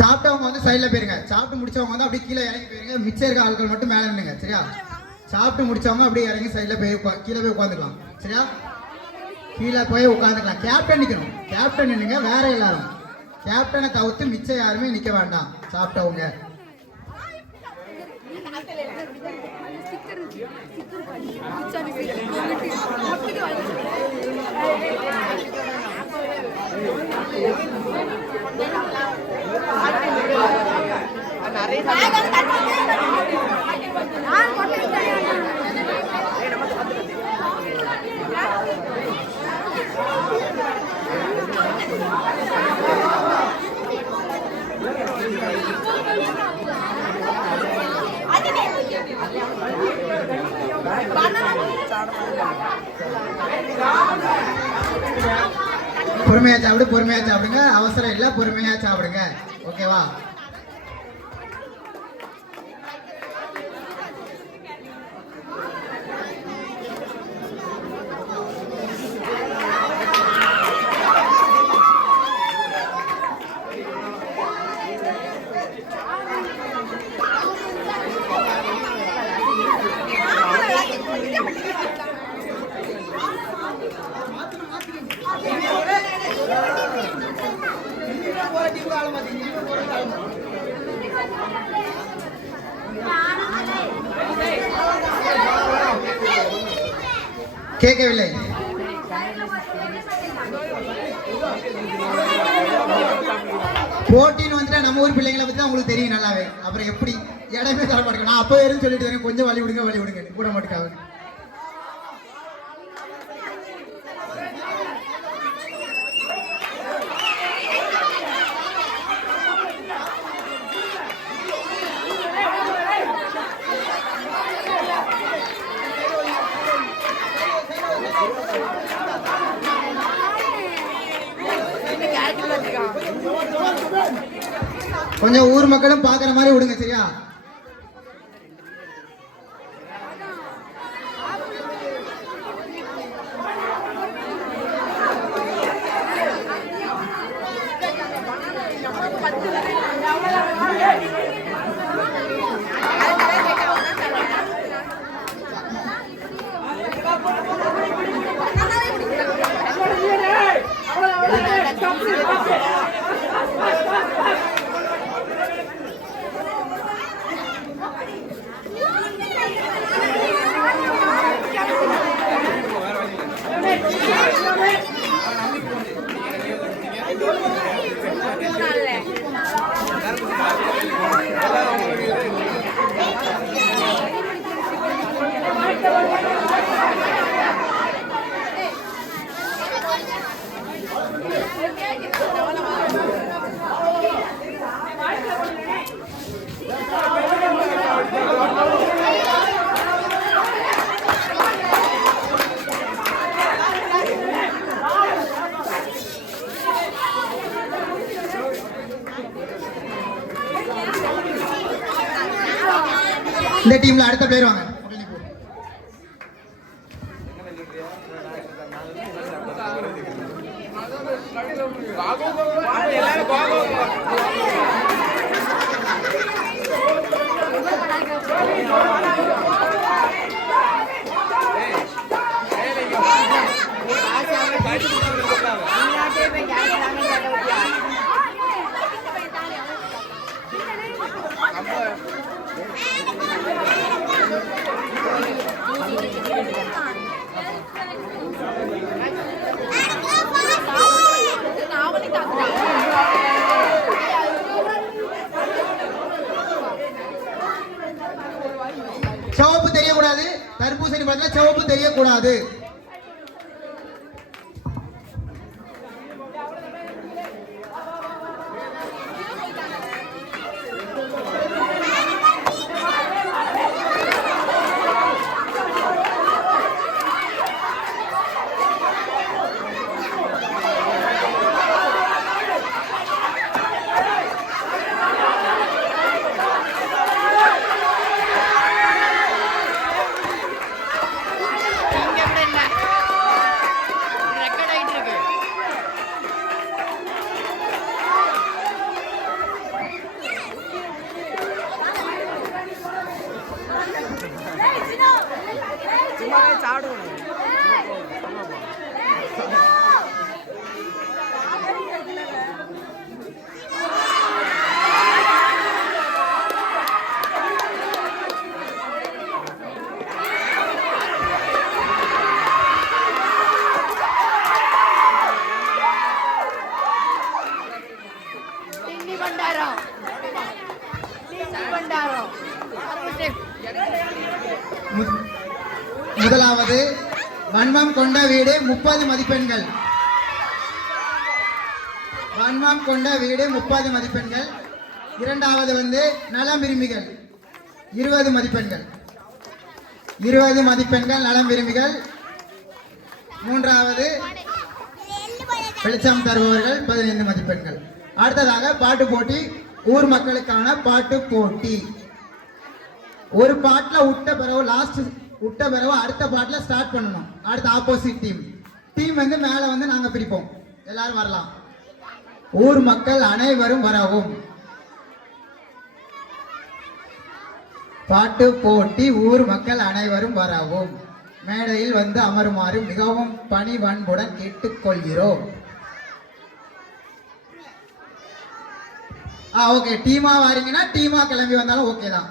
சாப்பிட்டவங்க வந்து சைட்ல போயிருங்க. சாப்பிட்டு முடிச்சவங்க வந்து அப்படியே கீழே இறங்கி போயிருங்க. மிச்சம் இருக்க ஆட்கள் மட்டும் மேலே நின்னுங்க. சரியா? சாப்பிட்டு முடிச்சவங்க அப்படியே இறங்கி சைட்ல போய் கீழே போய் உட்காந்துக்கலாம். சரியா? கீழே போய் உட்காந்துக்கலாம். கேப்டன் நிக்கணும், கேப்டன் நின்னுங்க. வேற எல்லாரும் கேப்டனை தவிர்த்து மிச்சம் யாருமே நிக்க வேண்டாம். சாப்பிட்டவங்க பொறுமையா சாப்பிடு, பொறுமையா சாப்பிடுங்க. அவசரம் இல்லை, பொறுமையா சாப்பிடுங்க. ஓகேவா? கேட்கவில்லை. போட்டின்னு வந்துட்டா நம்ம ஊர் பிள்ளைங்களை பத்தி தான் உங்களுக்கு தெரியும் நல்லாவே. அப்புறம் எப்படி இடமே தர மாட்டேங்க. நான் அப்போ எதுவும் சொல்லிட்டு வரேன், கொஞ்சம் வழி விடுங்க கூட மாட்டேக்காக. கொஞ்சம் ஊர் மக்களும் பாக்குற மாதிரி விடுங்க, சரியா? இந்த டீம்ல அடுத்த பிளேயர் வாங்க. சிவப்பு தெரியக்கூடாது. தர்பூசணி பழத்துல சிவப்பு தெரியக்கூடாது. முதலாவது வன்மம் கொண்ட வீடு 30 மதிப்பெண்கள். வன்மம் கொண்ட வீடு 30 மதிப்பெண்கள். இரண்டாவது நலம் விரும்பிகள் 20 மதிப்பெண்கள். 20 மதிப்பெண்கள் நலம் விரும்பிகள். மூன்றாவது வெளிச்சம் தருபவர்கள் 15 மதிப்பெண்கள். அடுத்ததாக பாட்டு போட்டி, ஊர் மக்களுக்கான பாட்டு போட்டி. ஒரு பாட்டுல விட்ட பிறகு லாஸ்ட் விட்ட பிறகு அடுத்த பாட்டுல ஸ்டார்ட் பண்ணணும். அடுத்த ஆப்போசிட் டீம் வந்து மேல வந்து நாங்க பிரிப்போம். எல்லாரும் வரலாம். ஊர் மக்கள் அனைவரும் வரவும். பாட்டு போட்டி, ஊர் மக்கள் அனைவரும் வரவும். மேடையில் வந்து அமருமாறு மிகவும் பணிவன்புடன் கேட்டுக்கொள்கிறோம். ஓகே, டீமா வாரீங்கன்னா டீமா கிளம்பி வந்தாலும் ஓகே தான்.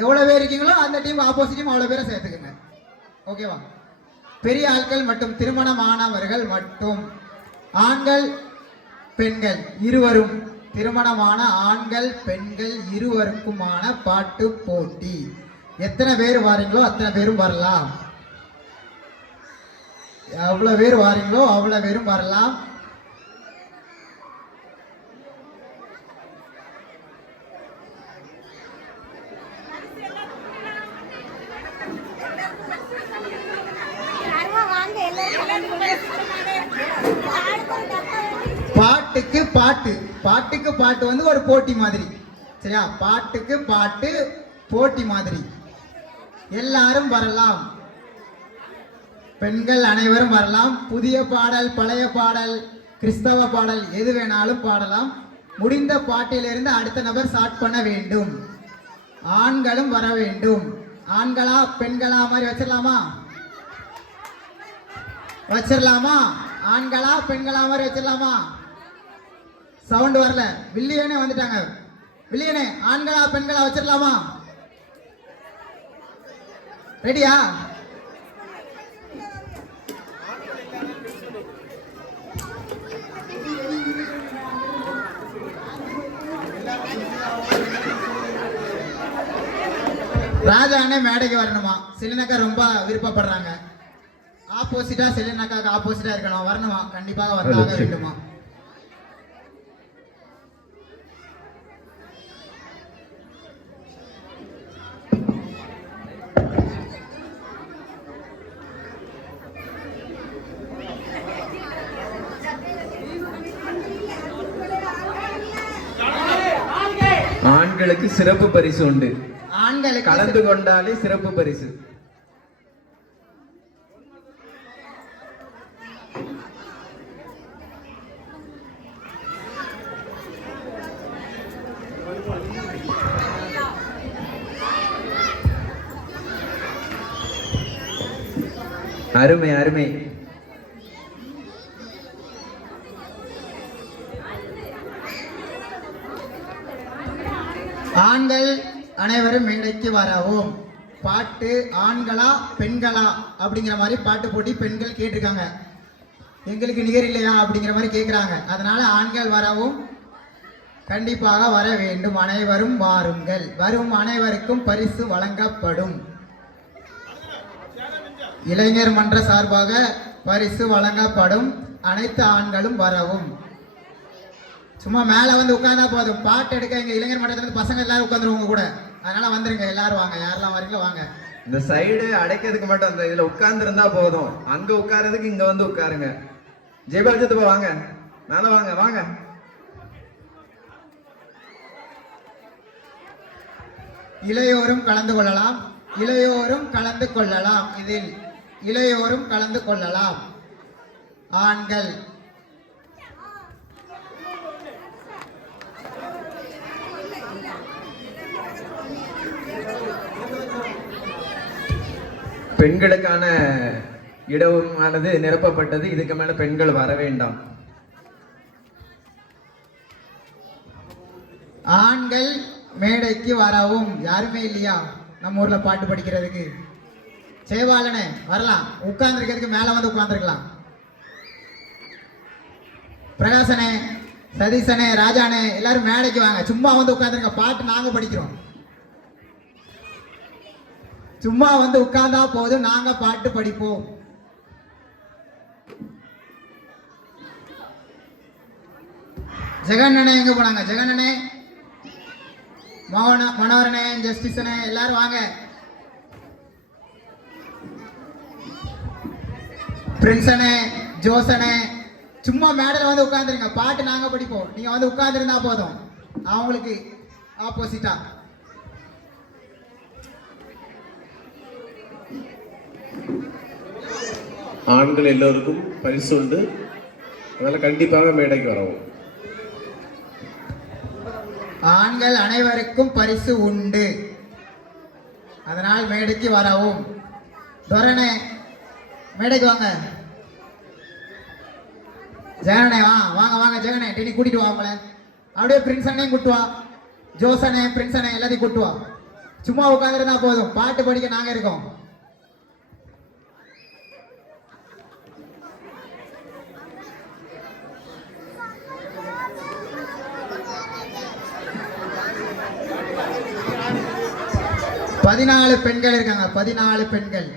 எவ்வளவு பேர் இருக்கீங்களோ அந்த டீம் ஆப்போசிட் டீம் அவ்வளவு பேரை சேர்த்துக்குங்க. ஓகேவா? பெரிய ஆட்கள் மற்றும் திருமணமானவர்கள் மட்டும், ஆண்கள் பெண்கள் இருவரும், திருமணமான ஆண்கள் பெண்கள் இருவருக்குமான பாட்டு போட்டி. எத்தனை பேர் வாரீங்களோ அத்தனை பேரும் வரலாம். எவ்வளவு பேர் வாரீங்களோ அவ்வளவு பேரும் வரலாம். பாட்டுக்கு பாட்டு, பாட்டுக்கு பாட்டு வந்து ஒரு போட்டி மாதிரி. சரியா? பாட்டுக்கு பாட்டு போட்டி மாதிரி. எல்லாரும் வரலாம். பெண்கள் அனைவரும் வரலாம். புதிய பாடல், பழைய பாடல், கிறிஸ்தவ பாடல் எது வேணாலும் பாடலாம். முடிந்த பாட்டிலிருந்து அடுத்த நபர் ஸ்டார்ட் பண்ண வேண்டும். ஆண்களும் வர வேண்டும். ஆண்களா பெண்களா மாதிரி வச்சிடலாமா? வச்சிடலாமா? ஆண்களா பெண்களா மாதிரி வச்சிடலாமா? சவுண்ட் வரல. வில்லியனே வந்துட்டாங்க. வில்லியனே, ஆண்களா பெண்களா வச்சிடலாமா? ரெடியா? ராஜா அண்ணே மேடைக்கு வரணுமா? செலினாக்கா ரொம்ப விருப்பப்படுறாங்க. ஆப்போசிட்டா செலினாக்காக்கு ஆப்போசிட்டா இருக்கணும். வரணுமா? கண்டிப்பாக வந்தாக வேண்டுமா? ஆண்களுக்கு சிறப்பு பரிசு உண்டு. ஆண்களுக்கு கலந்து கொண்டாலே சிறப்பு பரிசு. அருமை அருமை. ஆண்கள் அனைவரும் மேடைக்கு வரவும். பாட்டு ஆண்களா பெண்களா அப்படிங்கிற மாதிரி பாட்டு போட்டி பெண்கள் கேட்டிருக்காங்க. எங்களுக்கு நிகர் இல்லையா அப்படிங்கிற மாதிரி கேட்குறாங்க. அதனால ஆண்கள் வரவும் கண்டிப்பாக வர வேண்டும். அனைவரும் வாருங்கள். வரும் அனைவருக்கும் பரிசு வழங்கப்படும். இளைஞர் மன்ற சார்பாக பரிசு வழங்கப்படும். அனைத்து ஆண்களும் வரவும். சும்மா மேல வந்து உட்கார்ந்தா போதும். பாட்டு எடுக்க இங்க இளைஞர் மன்றத்துல இருந்து பசங்க எல்லாரும் உட்காந்துருவாங்க கூட. அதனால வந்துருங்க, எல்லாரும் வாங்க. யாரெல்லாம் வரீங்களோ வாங்க. இந்த சைடு அடைக்கிறதுக்கு மட்டும் அந்த இதுல உட்கார்ந்து இருந்தா போதும். அங்க உட்கார்றதுக்கு இங்க வந்து உட்காருங்க. ஜெயபாலஜத்து வாங்க, மேல வாங்க வாங்க. இளையோரும் கலந்து கொள்ளலாம். இளையோரும் கலந்து கொள்ளலாம். இதில் இளையோரும் கலந்து கொள்ளலாம். ஆண்கள் பெண்களுக்கான இடமானது நிரப்பப்பட்டது. இதுக்கு மேல பெண்கள் வர வேண்டாம். ஆண்கள் மேடைக்கு வரவும். யாருமே இல்லையா நம்ம ஊர்ல பாட்டு படிக்கிறதுக்கு? சேவாலனே வரலாம். உட்கார்ந்து இருக்கிறதுக்கு மேல வந்து உட்கார்ந்துருக்கலாம். பிரகாசனே, சதீசனே, ராஜானே எல்லாரும் மேடைக்கு வாங்க. சும்மா வந்து உட்கார்ந்துருங்க. பாட்டு நாங்க படிக்கிறோம். சும்மா வந்து உட்கார்ந்தா போதும், நாங்க பாட்டு படிப்போம். ஜெகண்ணனே எங்க போனாங்க? ஜெகண்ணனே, மனோகரனே, ஜஸ்டிஸனே எல்லாரும் வாங்க. பிரின்சனே, ஜோசனே, சும்மா மேடையில் வந்து உட்காந்துருங்க. பாட்டு நாங்க படிப்போம், நீங்க வந்து உட்கார்ந்துருந்தா போதும். அவங்களுக்கு ஆப்போசிட்டா ஆண்கள் எல்லோருக்கும் பரிசு உண்டு, அதனால் கண்டிப்பாக மேடைக்கு வரவும். ஆண்கள் அனைவருக்கும் பரிசு உண்டு, அதனால் மேடைக்கு வரவும். துரணே மேடைக்கு வாங்க. ஜெகனே வாங்க வாங்க ஜெகனே, டெல்லி கூட்டிட்டு வா அவங்கள. அப்படியே பிரின்சனையும் கூட்டு வா, ஜோசனே பிரின்சனே எல்லாத்தையும் கூட்டு வா. சும்மா உட்காந்துருந்தா போதும், பாட்டு படிக்க நாங்க இருக்கோம். பதினாலு பெண்கள் இருக்காங்க, 14 பெண்கள்.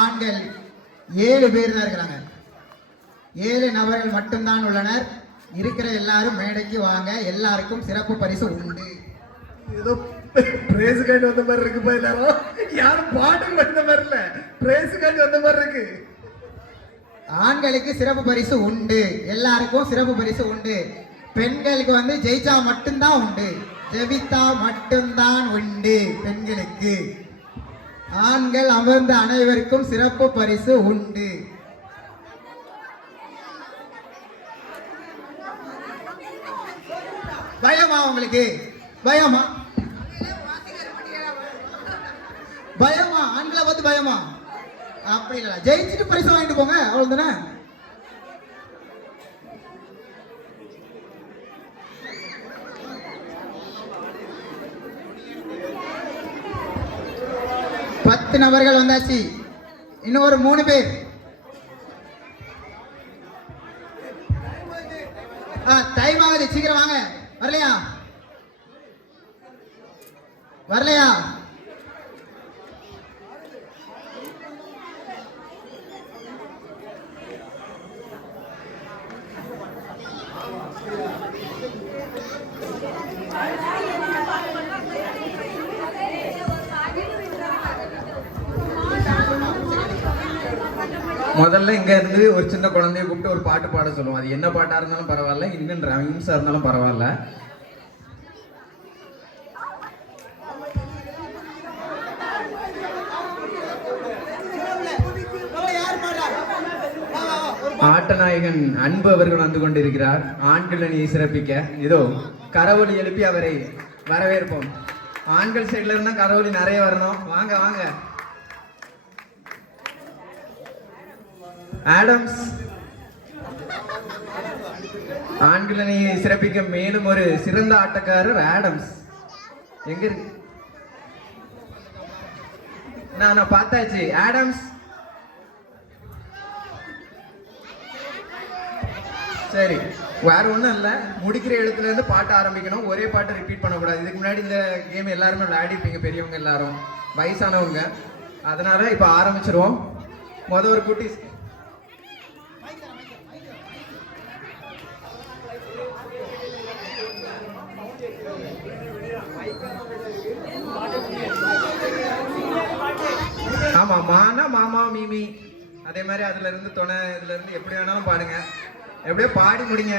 ஆண்கள் 7 பேர் தான் இருக்கிறாங்க. 7 நபர்கள் மட்டும்தான் உள்ளனர். இருக்கிற எல்லாரும் மேடைக்கு வாங்க, எல்லாருக்கும் சிறப்பு பரிசு உண்டு. ஏதோ பிரேஸ் கார்டு வந்த மாதிரி இருக்குப்பா. எல்லாரும் யாரும் பாட்டுக்கு வந்த மாதிரி இல்ல, பிரேஸ் கார்டு வந்த மாதிரி இருக்கு. ஆண்களுக்கு சிறப்பு பரிசு உண்டு, எல்லாருக்கும் சிறப்பு பரிசு உண்டு. பெண்களுக்கு வந்து ஜெயிச்சா மட்டும்தான் உண்டு, ஜெபித்தா மட்டும்தான் உண்டு பெண்களுக்கு. ஆண்கள் அமர்ந்த அனைவருக்கும் சிறப்பு பரிசு உண்டு. பயமா உங்களுக்கு? பயமா? பயமா? ஆண்களை பார்த்து பயமா? அப்படி இல்ல, ஜெயிச்சுட்டு பரிசு வாங்கிட்டு போங்க, அவ்வளவுதானே. பத்து நபர்கள் வந்தாச்சு, இன்னும் ஒரு 3 பேர். டைம் ஆகுது, சீக்கிரம் வாங்க. வரலையா? வரலையா? முதல்ல இங்க இருந்து ஒரு சின்ன குழந்தைய கூப்பிட்டு ஒரு பாட்டு பாட சொல்லுவோம். அது என்ன பாட்டா இருந்தாலும் பரவாயில்ல, இன்னும் ரம்ஸா இருந்தாலும் பரவாயில்ல. ஆட்டநாயகன் அன்பு அவர்கள் வந்து கொண்டிருக்கிறார் ஆண்கள் அணியை சிறப்பிக்க. இதோ கரவொலி எழுப்பி அவரை வரவேற்போம். ஆண்கள் சைட்ல இருந்தா கரவொலி நிறைய வரணும். வாங்க வாங்க. ஆடம்ஸ் ஆண்கள் அணியை சிறப்பிக்க மேலும் ஒரு சிறந்த ஆட்டக்காரர் ஆடம்ஸ். எங்க இருக்கு? நான் பார்த்தாச்சு. ஆடம்ஸ் சரி, வேற ஒன்றும் இல்லை. முடிக்கிற இடத்துல இருந்து பாட்டு ஆரம்பிக்கணும், ஒரே பாட்டை ரிப்பீட் பண்ணக்கூடாது. இதுக்கு முன்னாடி இந்த கேம் எல்லாருமே விளையாடிப்பீங்க, பெரியவங்க எல்லாரும், வயசானவங்க. அதனால இப்போ ஆரம்பிச்சிருவோம். ஒரு குட்டி ஆமா, மானா மாமா மீமி, அதே மாதிரி அதுல இருந்து துணை, இதுல இருந்து எப்படி வேணாலும் பாடுங்க, எப்படியோ பாடி முடிங்க.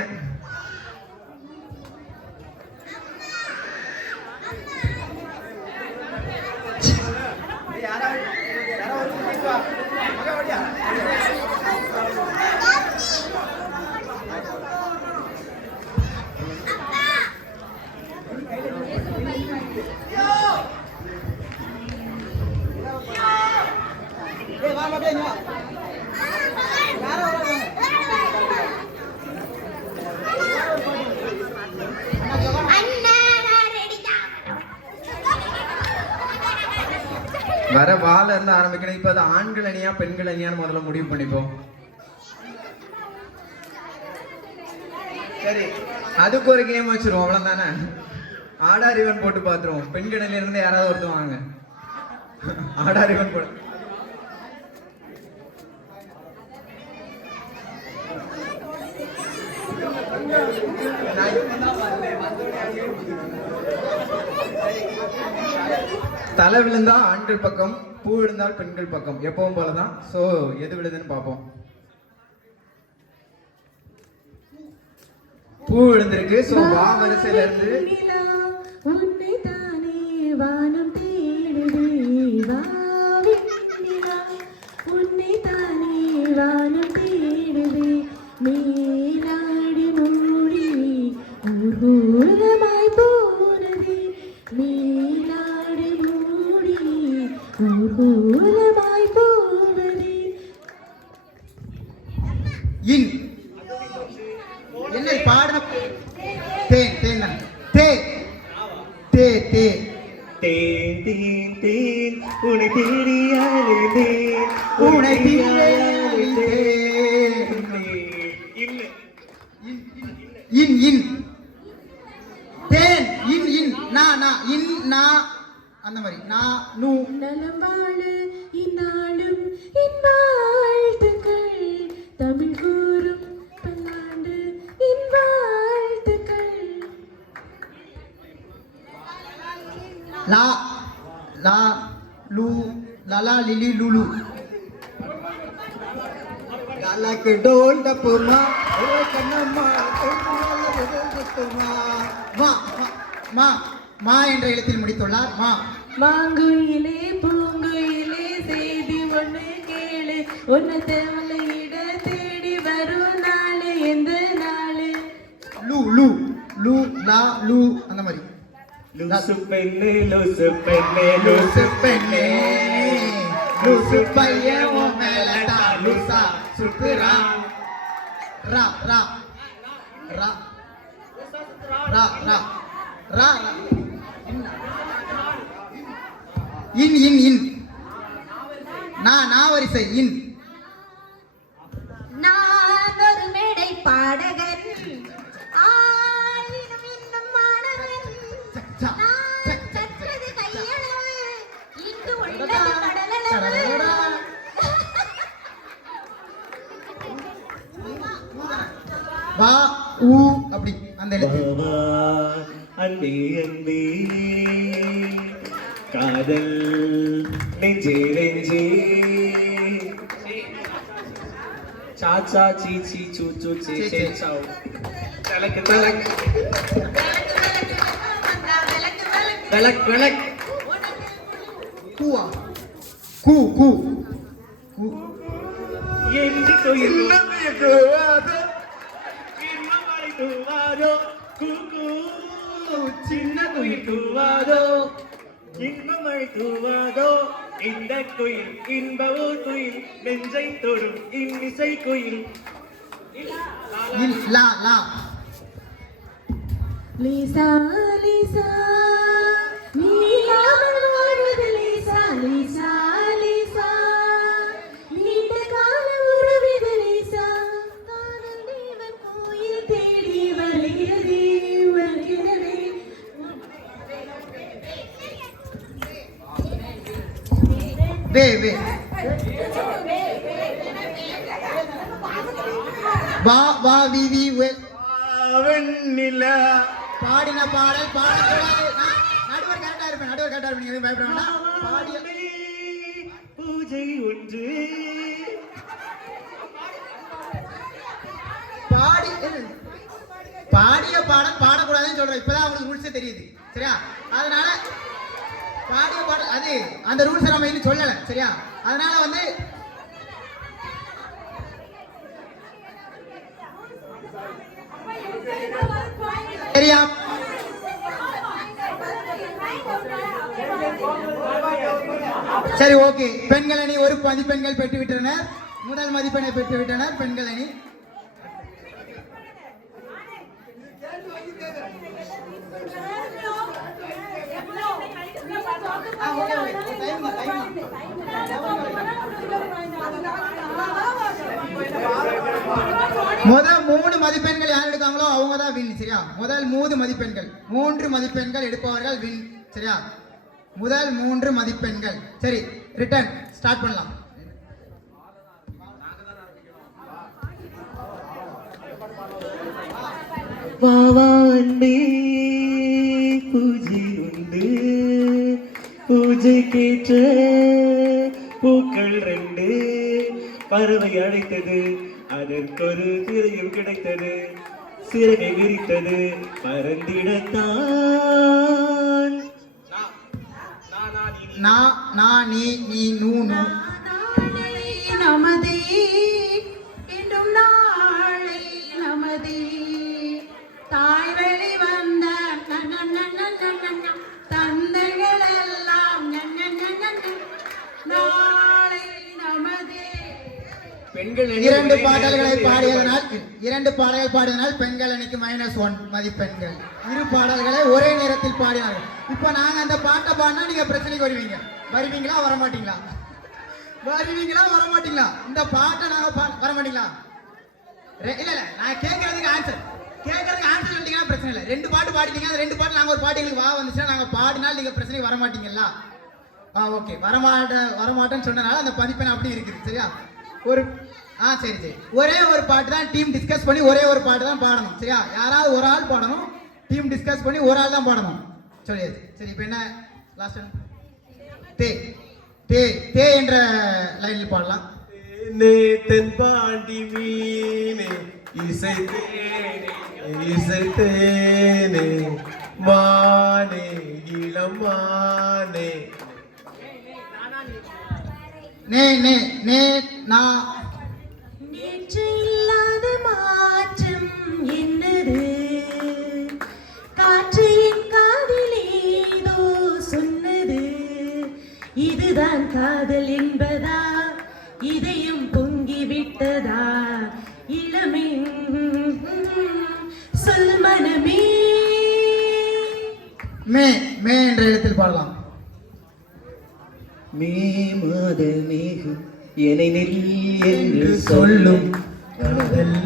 வர வாழ இருந்து ஆரம்பிக்கணும். இப்ப அது ஆண்கள் அணியா பெண்கள் அணியான்னு முதல்ல முடிவு பண்ணிப்போம். சரி, அதுக்கு ஒரு கேம் வச்சிருவோம், அவ்வளவுதானே. ஆடாரிவன் போட்டு பாத்துருவோம். பெண்கள் அணியில இருந்து யாராவது ஒருத்தர் வாங்க. ஆடாரிவன் போட்டு தலை விழுந்தா ஆண்கள் பக்கம், பூ விழுந்தால் பெண்கள் பக்கம், எப்பவும் போலதான். சோ எது விழுதுன்னு பார்ப்போம். பூ விழுந்திருக்கு. ஸோ வா வரிசையில இருந்து நிலா, உன்னை தானே வானம் தேடுது. வாவினிலா, உன்னை தானே வானம் தேடுது. மேலாடி மூடி ஊர்வலமாய் போனது. மேலாடி மூடி ஊர்வலமாய் போவது. இன் என்ன பாடின தேன் தேன் தான். தே தே தே தேன் தேன் தேன் உன்னை தேடி அலைந்தேன் உனை தீரே இன் இன் தேன் இன் இன் நா நா இன் நா அந்த மாதிரி நா நூ நலம் வாழ இந்நாளும் என் வாழ்த்துக்கள். தமிழ் கூறும் பல்லாண்டு என் வாழ்த்துக்கள். லா லா லூ லலா லிலி லுலு லலக்கு டோல் டப்புமா ஓ கண்ணம்மா கண்ணம்மா மா மா மா என்ற எழுத்தில் முடித்துள்ளார். மா மாங்குயிலே பூங்குயிலே செய்தி ஒன்று கேளு. ஒன்னு தேவலையிட தேடி வரும் நாளு எந்த நாளு. லூ லூ லூ லா லூ அந்த மாதிரி லூசு பெண்ணே லூசு பெண்ணே லூசு பெண்ணே லூசு பையன் உன் மேலடா லூசா சுத்துறா ரா ரா ரா ரா ரா ரா இன் இன் இன் நா வரிசை இன் நான் ஒரு மேடை பாடகன். ஆயினும் இன்னும் மாணவன். நான் கற்றது கையளவு. இங்கு உள்ளது கடலளவு. வா ஊ அப்படி அந்த எழுத்து அன்பே அன்பே காதல் நெஞ்சே நெஞ்சே சாச்சா சீச்சி சூச்சு சே சே சாவ் தலக்கு தலக் தலக் தலக் கூவா கூ கூ கூ என்று கோயில் தூவாதோ குக்கு சின்ன குயில் தூவாதோ இன்பமழை தூவாதோ இந்த குயில் இன்ப ஊர் குயில் நெஞ்சை தொடும் இன்னிசை குயில் இன் லா லா லீசா லீசா நீ இல்லாமல் வாழ்வது லீசா லீசா லீசா நீண்ட கால உறவிது லீசா. காதல் தேவன் கோயில் தேடி வருகிறது வருகிறது. வே வே வா வா வி வி வே வெண்ணிலா பாடின பாடல் பாடக்கூடாது. நடுவர் கரெக்டா இருப்பேன் நீங்க எதுவும் பயப்பட வேண்டாம். பாடிய பூஜை ஒன்று பாடிய பாடல் பாடக்கூடாதுன்னு சொல்றேன். இப்பதான் உங்களுக்கு ரூல்ஸே தெரியுது சரியா. அதனால பாடிய பாடல் அது அந்த ரூல்ஸ் நம்ம இன்னும் சொல்லல சரியா. அதனால வந்து சரியா. சரி ஓகே. பெண்கள் அணி ஒரு மதிப்பெண்கள் பெற்றுவிட்டனர். முதல் மதிப்பெண்ணை பெற்றுவிட்டனர் பெண்கள் அணி. முதல் 3 மதிப்பெண்கள் யார் எடுக்காங்களோ அவங்க தான் வின் சரியா. முதல் 3 மதிப்பெண்கள் 3 மதிப்பெண்கள் எடுப்பவர்கள் வின் சரியா. முதல் 3 மதிப்பெண்கள் சரி. ரிட்டர்ன் ஸ்டார்ட் பண்ணலாம். வாவாண்டே பூஜை உண்டு பூஜை கேட்ட பூக்கள் 2 பறவை அழைத்தது அதற்கொரு திரையும் கிடைத்தது சிறகை விரித்தது பறந்திடத்தான். நான் நீ நீ நூ நூ நமதே இன்னும் நாளை நமதே தாய் வெளி வந்த தந்தைகள் எல்லாம் நாளை நமதே. பெண்கள் இரண்டு பாடல்கள் பாடியதனால் பெண்கள் அணிக்கு -1 மதிப்பெண்கள். இரு பாடல்களை ஒரே நேரத்தில் பாடினார்கள். இப்போ நாங்க அந்த பாட்டை பாடினா நீங்க பிரச்சனைக்கு வருவீங்களா வரமாட்டீங்களா? இந்த பாட்டை நாங்க வரமாட்டீங்களா? இல்ல நான் கேட்கறதுக்கு ஆன்சர் சொல்லிட்டீங்கன்னா பிரச்சனை இல்லை. 2 பாட்டு பாடிட்டீங்க, அந்த 2 பாட்டு நாங்க ஒரு பாட்டு எங்களுக்கு வந்துச்சுன்னா நாங்க பாடினால் நீங்க பிரச்சனைக்கு வரமாட்டீங்களா? ஓகே, வரமாட்டேன்னு சொன்னனால அந்த மதிப்பெண் அப்படி இருக்குது. சரியா? சரி ஒரே ஒரு பாட்டு தான் டீம் டிஸ்கஸ் பண்ணி ஒரே ஒரு பாட்டு தான் பாடணும். சரியா? யாராவது ஒரு ஆள் பாடணும். டீம் டிஸ்கஸ் பண்ணி ஒரு ஆள் தான் பாடணும். சரி இப்போ என்ன லாஸ்ட் தே தே தே என்ற லைனில் பாடலாம். தென்பாண்டி மீனே இசைத்தேனே மானே இளமானே. நே நே நே நா நேற்று இல்லாத மாற்றம் என்னது காற்று என் காதில் ஏதோ சொன்னது இதுதான் காதல் என்பதா இதயம் பொங்கி விட்டதா இளமே சொல் மனமே. மே மே என்ற இடத்தில் பாடலாம். மே மாத மேகம் என்னை நெல் என்று சொல்லும் காதல்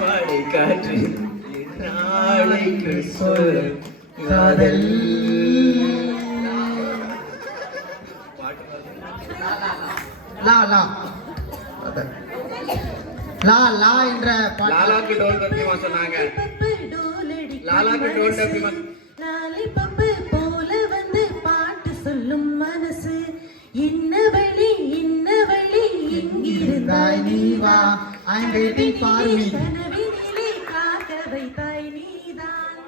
வாடை காற்று நாளைக்கு சொல்லும் காதல். லா லா லா லா என்ற லாலாக்கு டோல் எப்படிமா சொன்னாங்க? லாலாக்கு டோல் எப்படிமா? லாலிபப்பு போல வந்து பாட்டு சொல்லும் மனசு இன்ன வழி எங்கிருந்தாய் நீ வா I'm waiting for me. கனவினிலே காக்க வைத்தாய் நீதான்.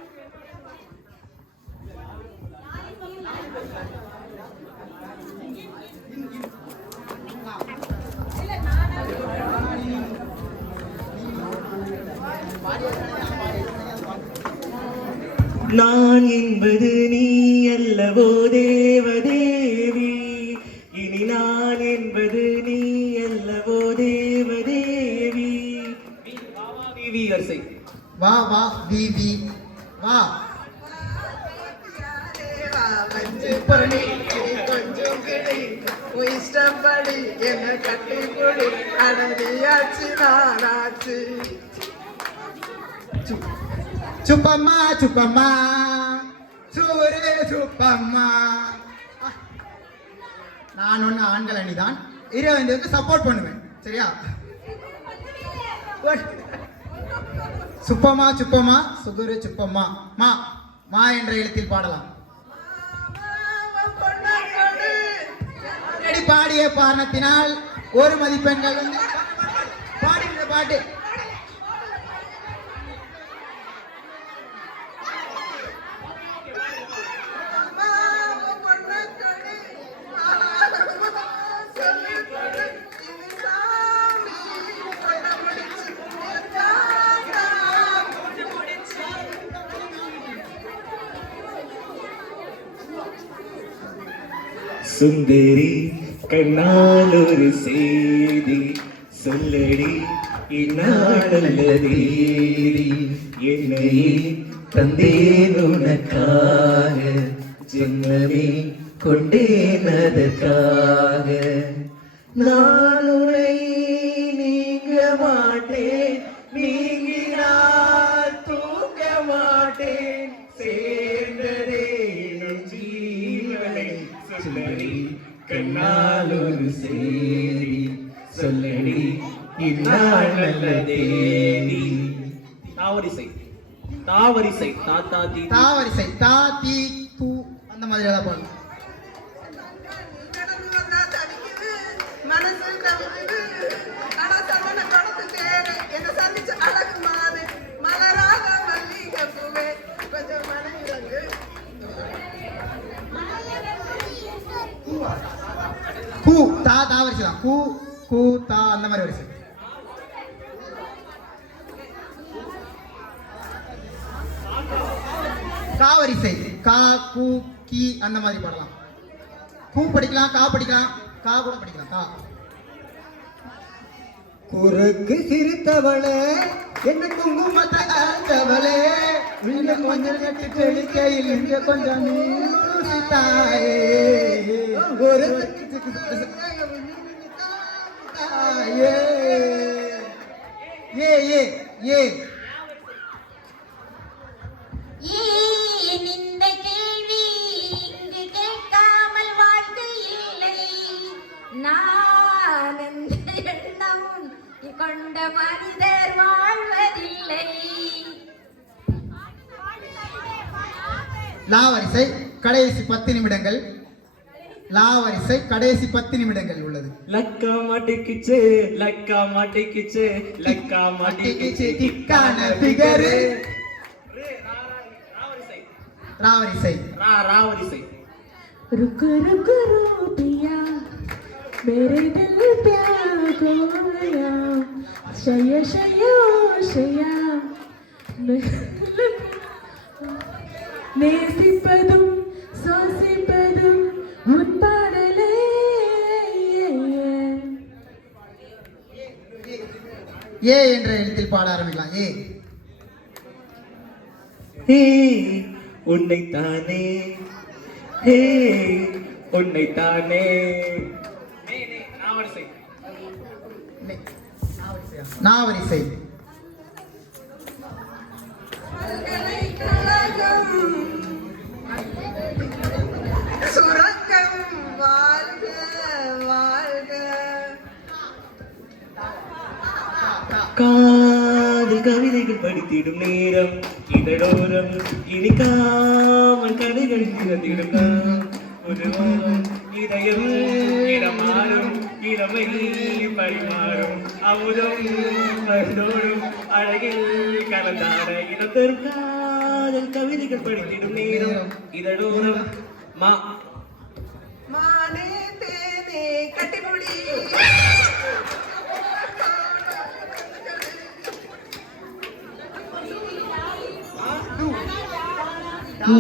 நான் என்பது நீ அல்லவோ தேவதேவி, இனி நான் என்பது நீ அல்லவோ தேவதேவி. வரிசை வா வா வி வி வா கொஞ்சம் கிளி இஷ்டப்படி என்ன கட்டி கொடி அடவியாச்சு நானாச்சு. சுப்பம்மா சூரே சுப்பம்மா. நான் ஒன்று ஆண்கள் அணிதான். இறைவனுக்கு சப்போர்ட் பண்ணுவேன். சரியா? சுப்பம்மா சுகுரு சுப்பம்மா மா மா என்ற எழுத்தில் பாடலாம். பாடிய காரணத்தினால் 1 மதிப்பெண்கள் வந்து பாடுகின்ற பாட்டு. சுந்தரி கண்ணால் ஒரு செய்தி சொல்லடி இந்நாளல்ல தேதி என்னையே தந்தேன் உனக்காக ஜென்மமே கொண்டேன் அதற்காக. நான் உன்னை நீங்க மாட்டேன் நீங்கினால் தூங்க மாட்டேன் சேர்ந்ததே நம் ஜீவனை சொல்லடி கண்ணால் ஒரு சேரி சொல்லடி இந்நாள் நல்ல தேதி. தாவரிசை தாவரிசை தா தி து அந்த மாதிரி ஏதாவது பாடணும். மனசு தவிக்குது ஆனா சந்தன கொடுத்து தேவை என்ன சந்தி வரிசை தான். கூ கூ தா அந்த மாதிரி வரிசை. கா வரிசை. கா கூ கி அந்த மாதிரி பாடலாம். கூ படிக்கலாம், கா படிக்கலாம், கா கூட படிக்கலாம். கா. குறுக்கு சிரித்தவளே என்ன குங்குமத்தை அரைத்தவளே இங்க கொஞ்சம் கட்டி தெளிக்கையில் இங்க கொஞ்சம் தாயே ஒரு ஏ ஏ ஏ ஏ ஏன் இந்த கேள்வி இங்கு கேட்காமல் வாழ்க்கை இல்லை. நான் எந்த எண்ணம் கொண்ட மனிதர் வாழ்வதில்லை. லா வரிசை கடைசி 10 நிமிடங்கள். லா வரிசை கடைசி 10 நிமிடங்கள் உள்ளது. லக்கா மாட்டிக்கிச்சு லக்கா மாட்டிக்கிச்சு லக்கா மாட்டிக்கிச்சு திக்கான பிகரு. ரா வரிசை. ராவரிசை रुक रुक रूपिया मेरे दिल प्यार खोया शया शया शया நேசிப்பதும் சுவாசிப்பதும் உன் பாடலே. ஏ என்ற எழுத்தில் பாட ஆரம்பிக்கலாம். ஏ ஹே உன்னைத்தானே ஹே உன்னைத்தானே ராவரிசை நா வரிசை. சுரக்கம் வாழ்க வாழ்க காதல் கவிதைகள் படித்திடும் நேரம் இதழோரம் இனிக்காமல் கதைகள் திறந்திடும் உருவம் இதயம் இடமாறும் இளமை பரிமாறும் அமுதம் மருந்தோடும் அழகில் கலந்தாட இனத்தரும் காதல் கவிதைகள் படித்திடும் நேரம் இதழோரம் மா மானே தேனே கட்டிமுடி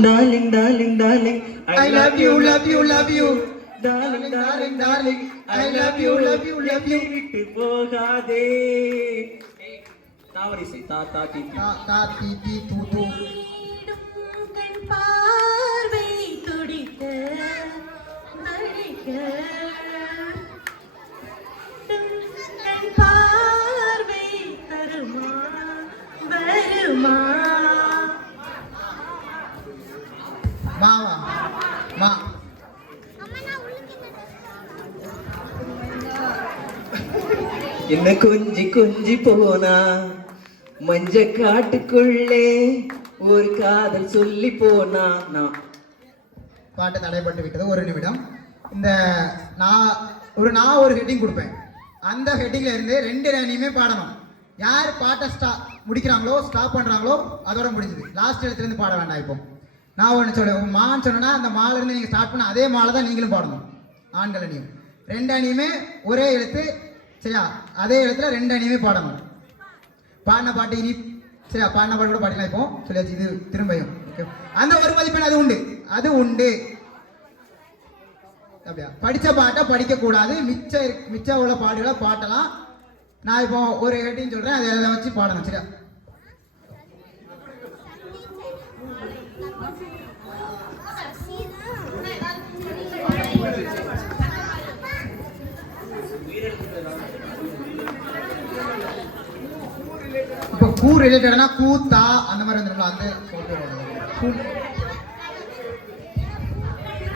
darling darling darling I love you, love you, love you. Darling Darling, darling, I love you, love you, love you. விட்டு போகாதே தாவரிசை தா தா தி தா தா தி தி து து. கண் பார்வை துடிக்க நடிக்க கண் பார்வை தருமா வருமா. மாவா மா. என்ன கொஞ்சி கொஞ்சி போனா மஞ்ச காட்டுக்குள்ளே ஒரு காதல் சொல்லி போனா நான் பாட்டு தடைப்பட்டு விட்டது. ஒரு நிமிடம். இந்த நான் ஒரு ஹெட்டிங் கொடுப்பேன். அந்த ஹெட்டிங்ல இருந்து 2 அணியுமே பாடணும். யார் பாட்டை முடிக்கிறாங்களோ ஸ்டாப் பண்றாங்களோ அதோட முடிஞ்சது. லாஸ்ட் எழுத்துல இருந்து பாட வேண்டாம். இப்போ நான் ஒன்று சொல்லுவேன். மான்னு சொன்னா அந்த மால இருந்து நீங்க ஸ்டார்ட் பண்ண அதே மாலை தான் நீங்களும் பாடணும். ஆண்கள் அணியும் 2 அணியுமே ஒரே எழுத்து. சரியா? அதே எழுத்துல 2 அணியுமே பாடணும். பாடின பாட்டு இனி சரியா? பாடின பாட்டு கூட பாடிக்கலாம். இப்போ சொல்லியாச்சு. இது திரும்பியும் அந்த ஒரு மதிப்பெண் அது உண்டு, அது உண்டு. அப்படியா? படிச்ச பாட்டை படிக்க கூடாது. மிச்ச உள்ள பாடுகளை பாட்டலாம். நான் இப்போ ஒரு ஹெட்டிங் சொல்றேன், அதை வச்சு பாடணும். சரியா? இப்போ கூ ரிலேட்டட்னா கூத்தா அந்த மாதிரி வந்துடும். அந்த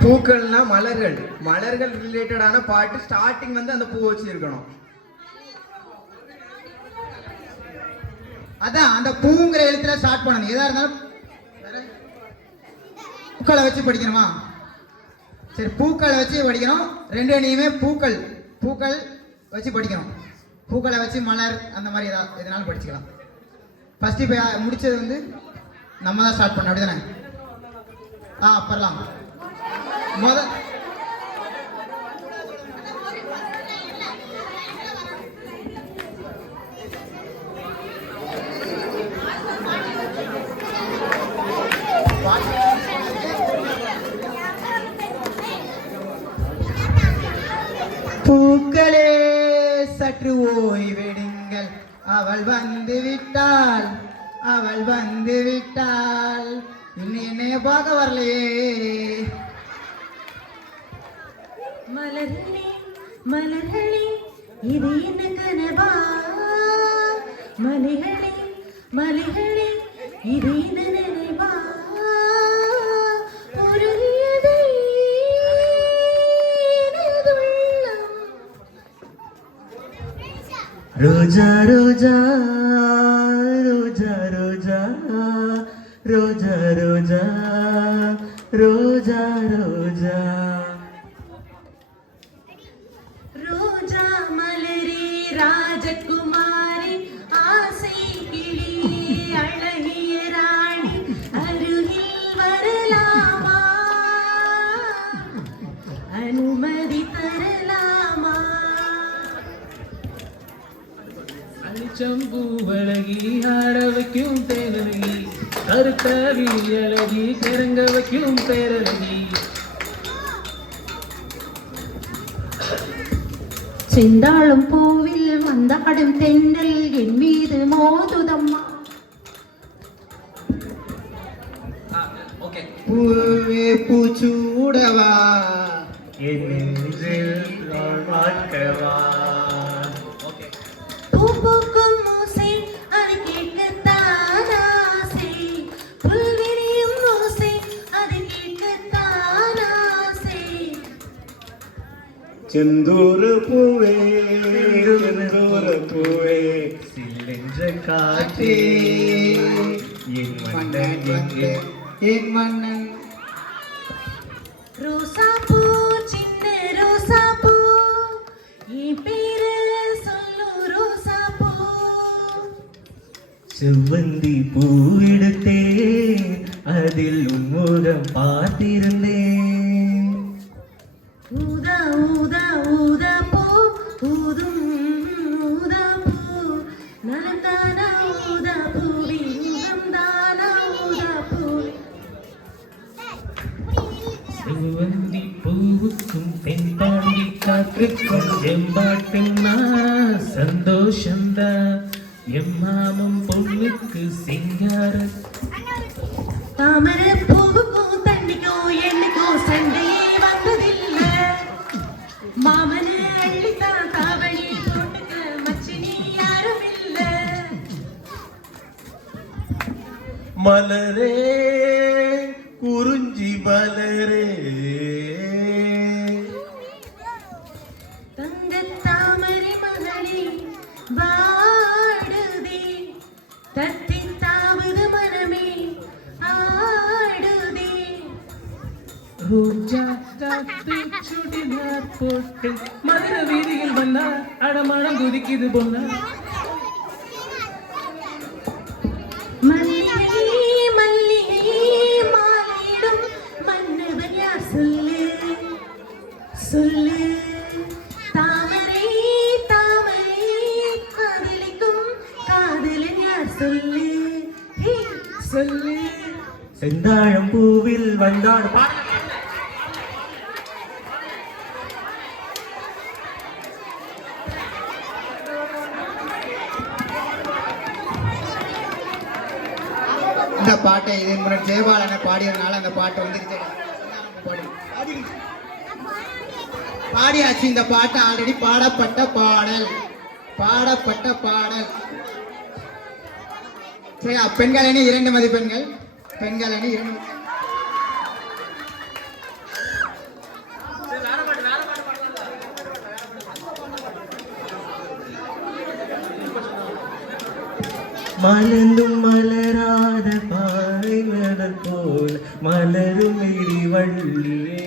பூக்கள்னா மலர்கள். மலர்கள் ரிலேட்டடான பாட்டு ஸ்டார்டிங் வந்து அந்த பூ வச்சு இருக்கணும். அதான் அந்த பூங்கிற எழுத்துல ஸ்டார்ட் பண்ணணும். எதா இருந்தாலும் பூக்களை வச்சு படிக்கணுமா? சரி, பூக்களை வச்சு படிக்கணும். 2 அணியுமே பூக்கள் வச்சு படிக்கணும். பூக்களை வச்சு மலர் அந்த மாதிரி எதனாலும் படிச்சுக்கலாம். ஃபர்ஸ்ட் இப்போ முடிச்சது வந்து நம்ம தான் ஸ்டார்ட் பண்ண. அப்படிதானே? அப்பறலாம் சற்று ஓய்வெடுங்கள், அவள் வந்து விட்டாள், அவள் வந்து விட்டாள். இன்னும் என்னைய பார்க்க வரலையே. மலர்களே மலர்களே இது என்ன கனவா, மலைகளே மலைகளே இது என்ன நினைவா, உருகியதே எனதுள்ளம். ரோஜா ரோஜா ரோஜா ரோஜா ரோஜா ரோஜா ரோஜா ரோஜா ரோஜா மலரே ராஜகுமாரி, ஆசை கிளியே அழகிய ராணி, அருகில் வரலாமா, அனுமதி தரலாமா. அழிச்சம்பூ அழகி ஆட வைக்கும் தேனழகி, கருத்த அழகி கிறங்க வைக்கும் பேரழகி. செந்தாளும் பூவில் வந்தாடும் தென்றல் என் மீது மோதுதம்மா. பூவே பூச்சூடவா, என் நெஞ்சில் நான் வாழ்க்கவா. பூ பூக்கும் ஓசை அது கேட்கத்தான் ஆசை, புல்விரியும் ஓசை அது கேட்கத்தான் ஆசை. செந்தூர பூவே செந்தூர பூவே சில்லென்ற காற்றே என் மன்னன் எங்கே? என் மன்னன். ரோசா பூ சின்ன ரோசா பூ, என் பேரு சொல்லு ரோசா பூ. செவ்வந்தி பூ எடுத்தேன், அதில் உன்முகம் பார்த்திருந்தேன். ஊதா ஊதா ஊதா பூ, ஊதும் ஊதா பூ, நலந்தானா ஊதா பூவி, தானா ஊதா பூ. செவ்வந்தி பூவுக்கும் தென்பாண்டி காற்றுக்கும் எம்பாட்டுன்னா சந்தோஷந்தான். எம்மாமம் பொண்ணுக்கு சிங்கார தாமரை பூவுக்கும் தண்ணிக்கும் எண்ணுக்கும் சண்டையே வந்ததில்லை. மாமனு அள்ளித்தான் தாவணி போட்டுக்க மச்சினி யாரும் இல்லை. மலரே குறிஞ்சி மலரே தங்கத் தாமரை மகளே வாடுதே, தத்தி தாவுது மனமே ஆடுதே. ரோஜா காத்து சுடினார் போட்டு மதுர வீதியில் வந்தா அடமானம் குதிக்குது பொண்ணா. மல்லிகை மல்லிகை மாலையிடும் மன்னவன் யார் சொல்லு சொல்லு. தாமரை தாமரை காதலிக்கும் காதலன் யார் சொல்லு ஹே, சொல்லு. செந்தாழம் பூவில் வந்தாடு இந்த பாட்டை இதன் முன்னாடி ஜெயபாலனை பாடியதுனால அந்த பாட்டு வந்துருச்சு. பாடியாச்சு. இந்த பாட்டு ஆல்ரெடி பாடப்பட்ட பாடல், பாடப்பட்ட பாடல். சரி, பெண்கள் அணி 2 மதிப்பெண்கள், பெண்கள் அணி 2. மலர்ந்தும் மலராத பாறை மலர் போல் மலரும் இடிவள்ளியே.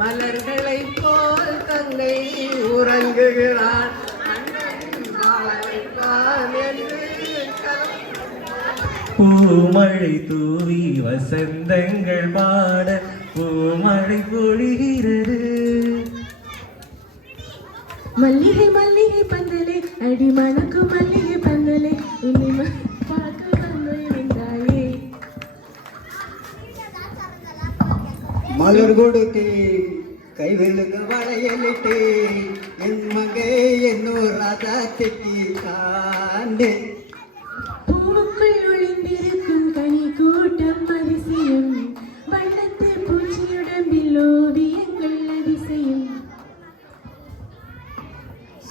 மலர்களை போல் தங்கை உறங்குகிறான், பூமழை தூவி வசந்தங்கள் பாட பூமழை பொழிகிறது. மல்லிகை மல்லிகை பந்தலே அடி மணக்கு மல்லிகை பந்தலே உன்னை பார்க்க வந்து இருந்தாயே. மலர் கொடுத்தே கைவிழுந்து வளையலிட்டே என் மகே என்னோர் ராஜாத்திக்கு தாண்டே பூவுக்குள் ஒளிந்திருக்கும் கனி கூட்டம் அதிசயம் வண்ணத்து பூச்சியுடம்பில் ஓவியங்கள் அதிசயம்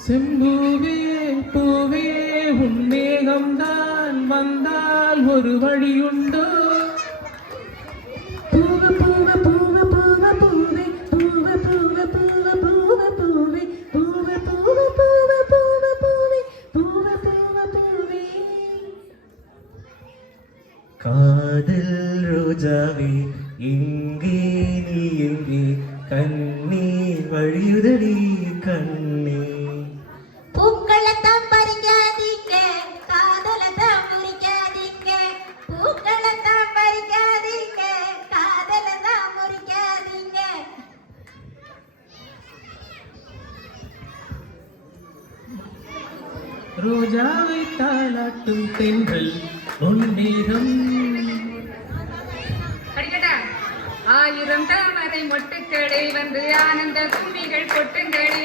செம்பூவே பூவே உன் மேகம்தான் வந்தால் ஒரு வழியுண்டோ பூவ பூவ பூவ பூவ பூவே பூவ பூவ பூவ பூவ பூவே பூவ பூவ பூவ பூவ பூவே பூவ பூவ பூவே காதல் ரோஜாவே எங்கே நீ எங்கே கண்ணீர் வழியுதடி கண்ணே பூக்களத்தான் பறிக்காதீங்க காதலத்தான் முறிக்காதீங்க பூக்களத்தான் பறிக்காதீங்க காதலத்தான் முறிக்காதீங்க ரோஜாவை தாளாட்டும் தென்றல் பொன்னேகம் ஆயிரம் தாமரை மொட்டுக்களே வந்து ஆனந்த கும்மிகள் கொட்டுங்களே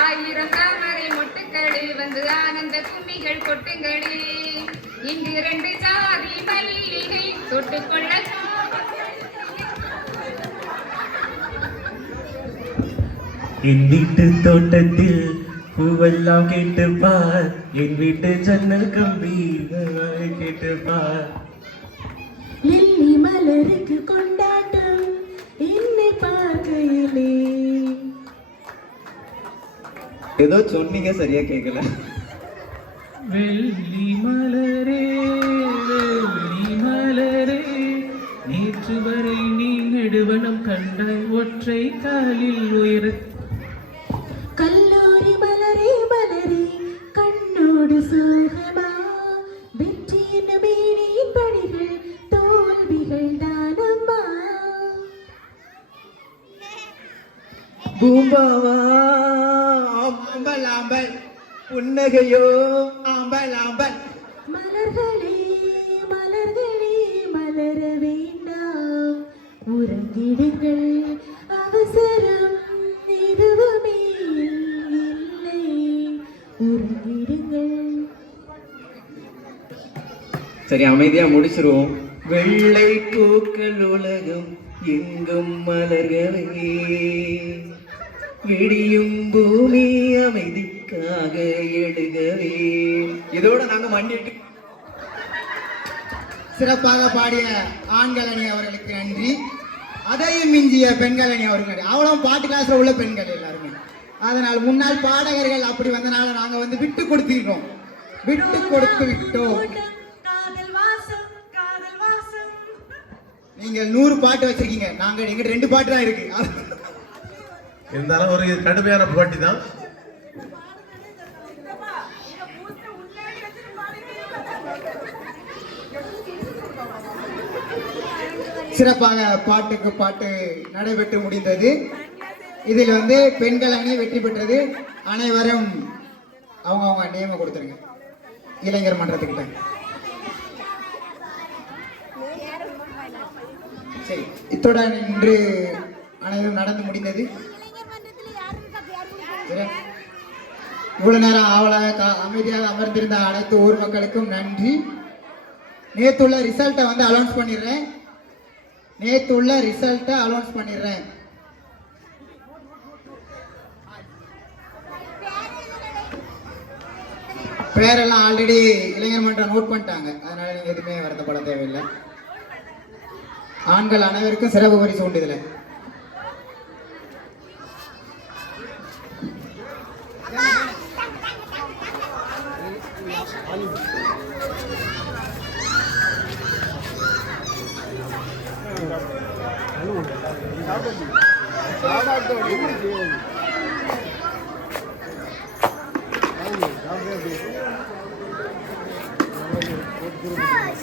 ஆயிரம் தாமரை மொட்டுக்களே வந்து ஆனந்த கும்மிகள் கொட்டுங்களே இங்கு 2 ஜாதி மல்லிகை தொட்டுக்கொள்ள என் வீட்டு தோட்டத்தில் பூவெல்லாம் கேட்டு பார் என் வீட்டு ஜன்னல் கம்பி கேட்டு பார் லில்லி மலருக்கு கொண்டாட்டம் என்னை பார்க்கையிலே ஏதோ சொன்னீங்க சரியா கேட்கல. வெள்ளி மலரே நேற்று வரை நீ நெடுவனம் கண்டாய் ஒற்றை காலில் உயர கல்லூரி மலரே மலரே கண்ணோடு சோகமா வெற்றியின் மேனியின் படிகள் தோல்விகள் தானம்மா பூம்பாவா ஆம்பல் ஆம்பல் புன்னகையோ ஆம்பல் ஆம்பல் மலர்களே மலர்களே மலர வேண்டாம் உறங்கிடுங்கள் அவசரம் எதுவுமே இல்லை உறங்கிடுங்கள் சரி அமைதியா முடிச்சிருவோம். வெள்ளை பூக்கள் உலகம் எங்கும் மலர்களே விடியும் பூமி அமைதிக்காக எழுகவே. இதோட நாங்க மண்டிட்டு சிறப்பாக பாடிய ஆண்கள் அணி அவர்களுக்கு நன்றி. அதையும் மிஞ்சிய பெண்கள் அணி அவர்களுக்கு அவ்வளோ பாட்டு கிளாஸ்ல உள்ள பெண்கள் எல்லாருமே. அதனால் முன்னாள் பாடகர்கள் அப்படி வந்தனால நாங்க வந்து விட்டு கொடுத்திருக்கோம், விட்டு கொடுத்து விட்டோம். நீங்கள் 100 பாட்டு வச்சிருக்கீங்க, நாங்க எங்கிட்ட 2 பாட்டு தான் இருக்கு. இருந்தாலும் ஒரு கடுமையான போட்டி தான். சிறப்பாக பாட்டுக்கு பாட்டு நடைபெற்று முடிந்தது. இதில் வந்து பெண்கள் அணி வெற்றி பெற்றது. அனைவரும் அவங்க நேம கொடுத்துருங்க இளைஞர் மன்றத்துக்கிட்ட. சரி, இத்துடன் இன்று அனைவரும் நடந்து முடிந்தது. இவ்வளவு நேரம் ஆவலாக அமைதியாக அமர்ந்திருந்த அனைத்து ஊர் மக்களுக்கும் நன்றி. நேத்துள்ள ரிசல்ட்டை வந்து அனௌன்ஸ் பண்ணிடுறேன். பேரெல்லாம் ஆல்ரெடி இளைஞர் மன்றம் நோட் பண்ணிட்டாங்க, அதனால நீங்க எதுவுமே வருத்தப்பட தேவையில்லை. ஆண்கள் அனைவருக்கும் சிறப்பு பரிசு உண்டு. இதுல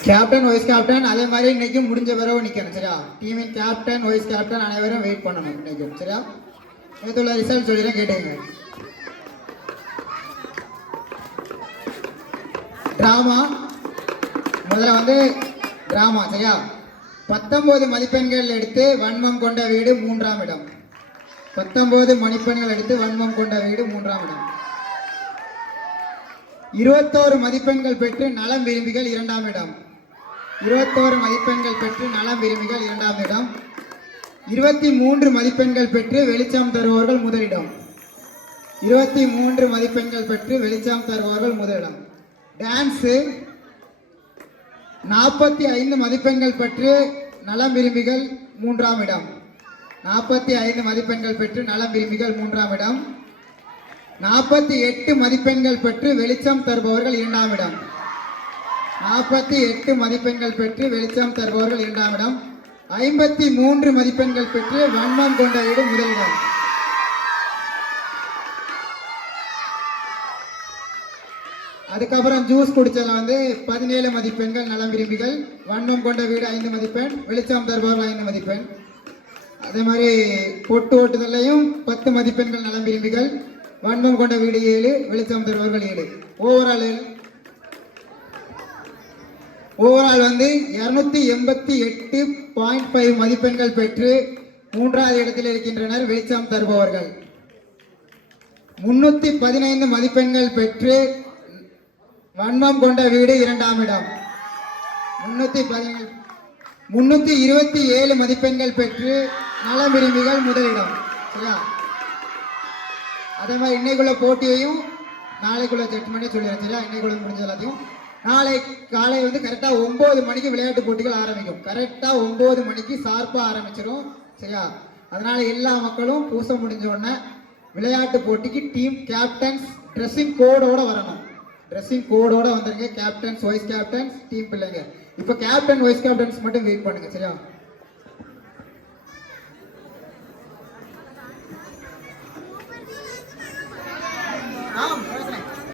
கேப்டன் வைஸ் கேப்டன் அதே மாதிரி இன்னைக்கு முடிஞ்ச பிறகு நிக்கணும். சரியா, டீமின் கேப்டன் வைஸ் கேப்டன் அனைவரும் வெயிட் பண்ணணும் இன்னைக்கு. சரியா, நேற்றுள்ள ரிசல்ட் சொல்லிடுறேன் கேட்டுங்க. டிராமா முதல்ல வந்து டிராமா. சரியா, 19 மதிப்பெண்கள் எடுத்து வன்மம் கொண்ட வீடு 3ஆம் இடம். 19 மதிப்பெண்கள் எடுத்து வன்மம் கொண்ட வீடு 3ஆம் இடம். 21 மதிப்பெண்கள் பெற்று நலம் விரும்பிகள் 2ஆம் இடம். 21 மதிப்பெண்கள் பெற்று நலம் விரும்பிகள் 2ஆம் இடம். 23 மதிப்பெண்கள் பெற்று வெளிச்சம் தருபவர்கள் முதலிடம். 23 மதிப்பெண்கள் பெற்று வெளிச்சம் தருபவர்கள் முதலிடம். டான்ஸு 45 மதிப்பெண்கள் பெற்று நலம் விரும்பிகள் 3ஆம் இடம். 45 மதிப்பெண்கள் பெற்று நலம் விரும்பிகள் 3ஆம் இடம். 48 மதிப்பெண்கள் பெற்று வெளிச்சம் தருபவர்கள் 2ஆம் இடம். 48 மதிப்பெண்கள் பெற்று வெளிச்சம் தருபவர்கள் 2ஆம் இடம். 53 மதிப்பெண்கள் பெற்று வன்மம் கொண்ட வீடு முதலிடம். அதுக்கப்புறம் ஜூஸ் குடிச்சதுல வந்து 17 மதிப்பெண்கள் நலம் விரும்பிகள், வன்மம் கொண்ட வீடு 5 மதிப்பெண், வெளிச்சம் தருபவர்கள் 5 மதிப்பெண். அதே மாதிரி பொட்டு ஓட்டுதலையும் 10 மதிப்பெண்கள் நலம் விரும்பிகள், வன்மம் கொண்ட வீடு 7, வெளிச்சம் தருபவர்கள் 7. ஓவரால் வந்து 288.5 மதிப்பெண்கள் பெற்று 3வது இடத்தில் இருக்கின்றனர் வெளிச்சம் தருபவர்கள். 315 மதிப்பெண்கள் பெற்று வன்மம் கொண்ட வீடு 2ஆம் இடம். 327 மதிப்பெண்கள் பெற்று நலம் விரும்பிகள் முதலிடம். சரியா? அதே மாதிரி இன்னைக்குள்ள போட்டியையும் நாளைக்குள்ள ஜட்மெண்ட்டையும் சொல்லிடுறேன். சரியா? இன்னைக்குள்ள முடிஞ்ச எல்லாத்தையும் நாளை காலை வந்து கரெக்டாக 9 மணிக்கு விளையாட்டு போட்டிகள் ஆரம்பிக்கும். கரெக்டாக 9 மணிக்கு ஷார்ப்பாக ஆரம்பிச்சிடும். சரியா? அதனால எல்லா மக்களும் பூச முடிஞ்ச உடனே விளையாட்டு போட்டிக்கு டீம் கேப்டன்ஸ் ட்ரெஸ்ஸிங் கோடோட வரணும். ட்ரெஸ்ஸிங் கோடோட வந்துருங்க. கேப்டன்ஸ், வைஸ் கேப்டன்ஸ், டீம் பிள்ளைங்க. இப்போ கேப்டன் வைஸ் கேப்டன்ஸ் மட்டும் வெயிட் பண்ணுங்க. சரியா?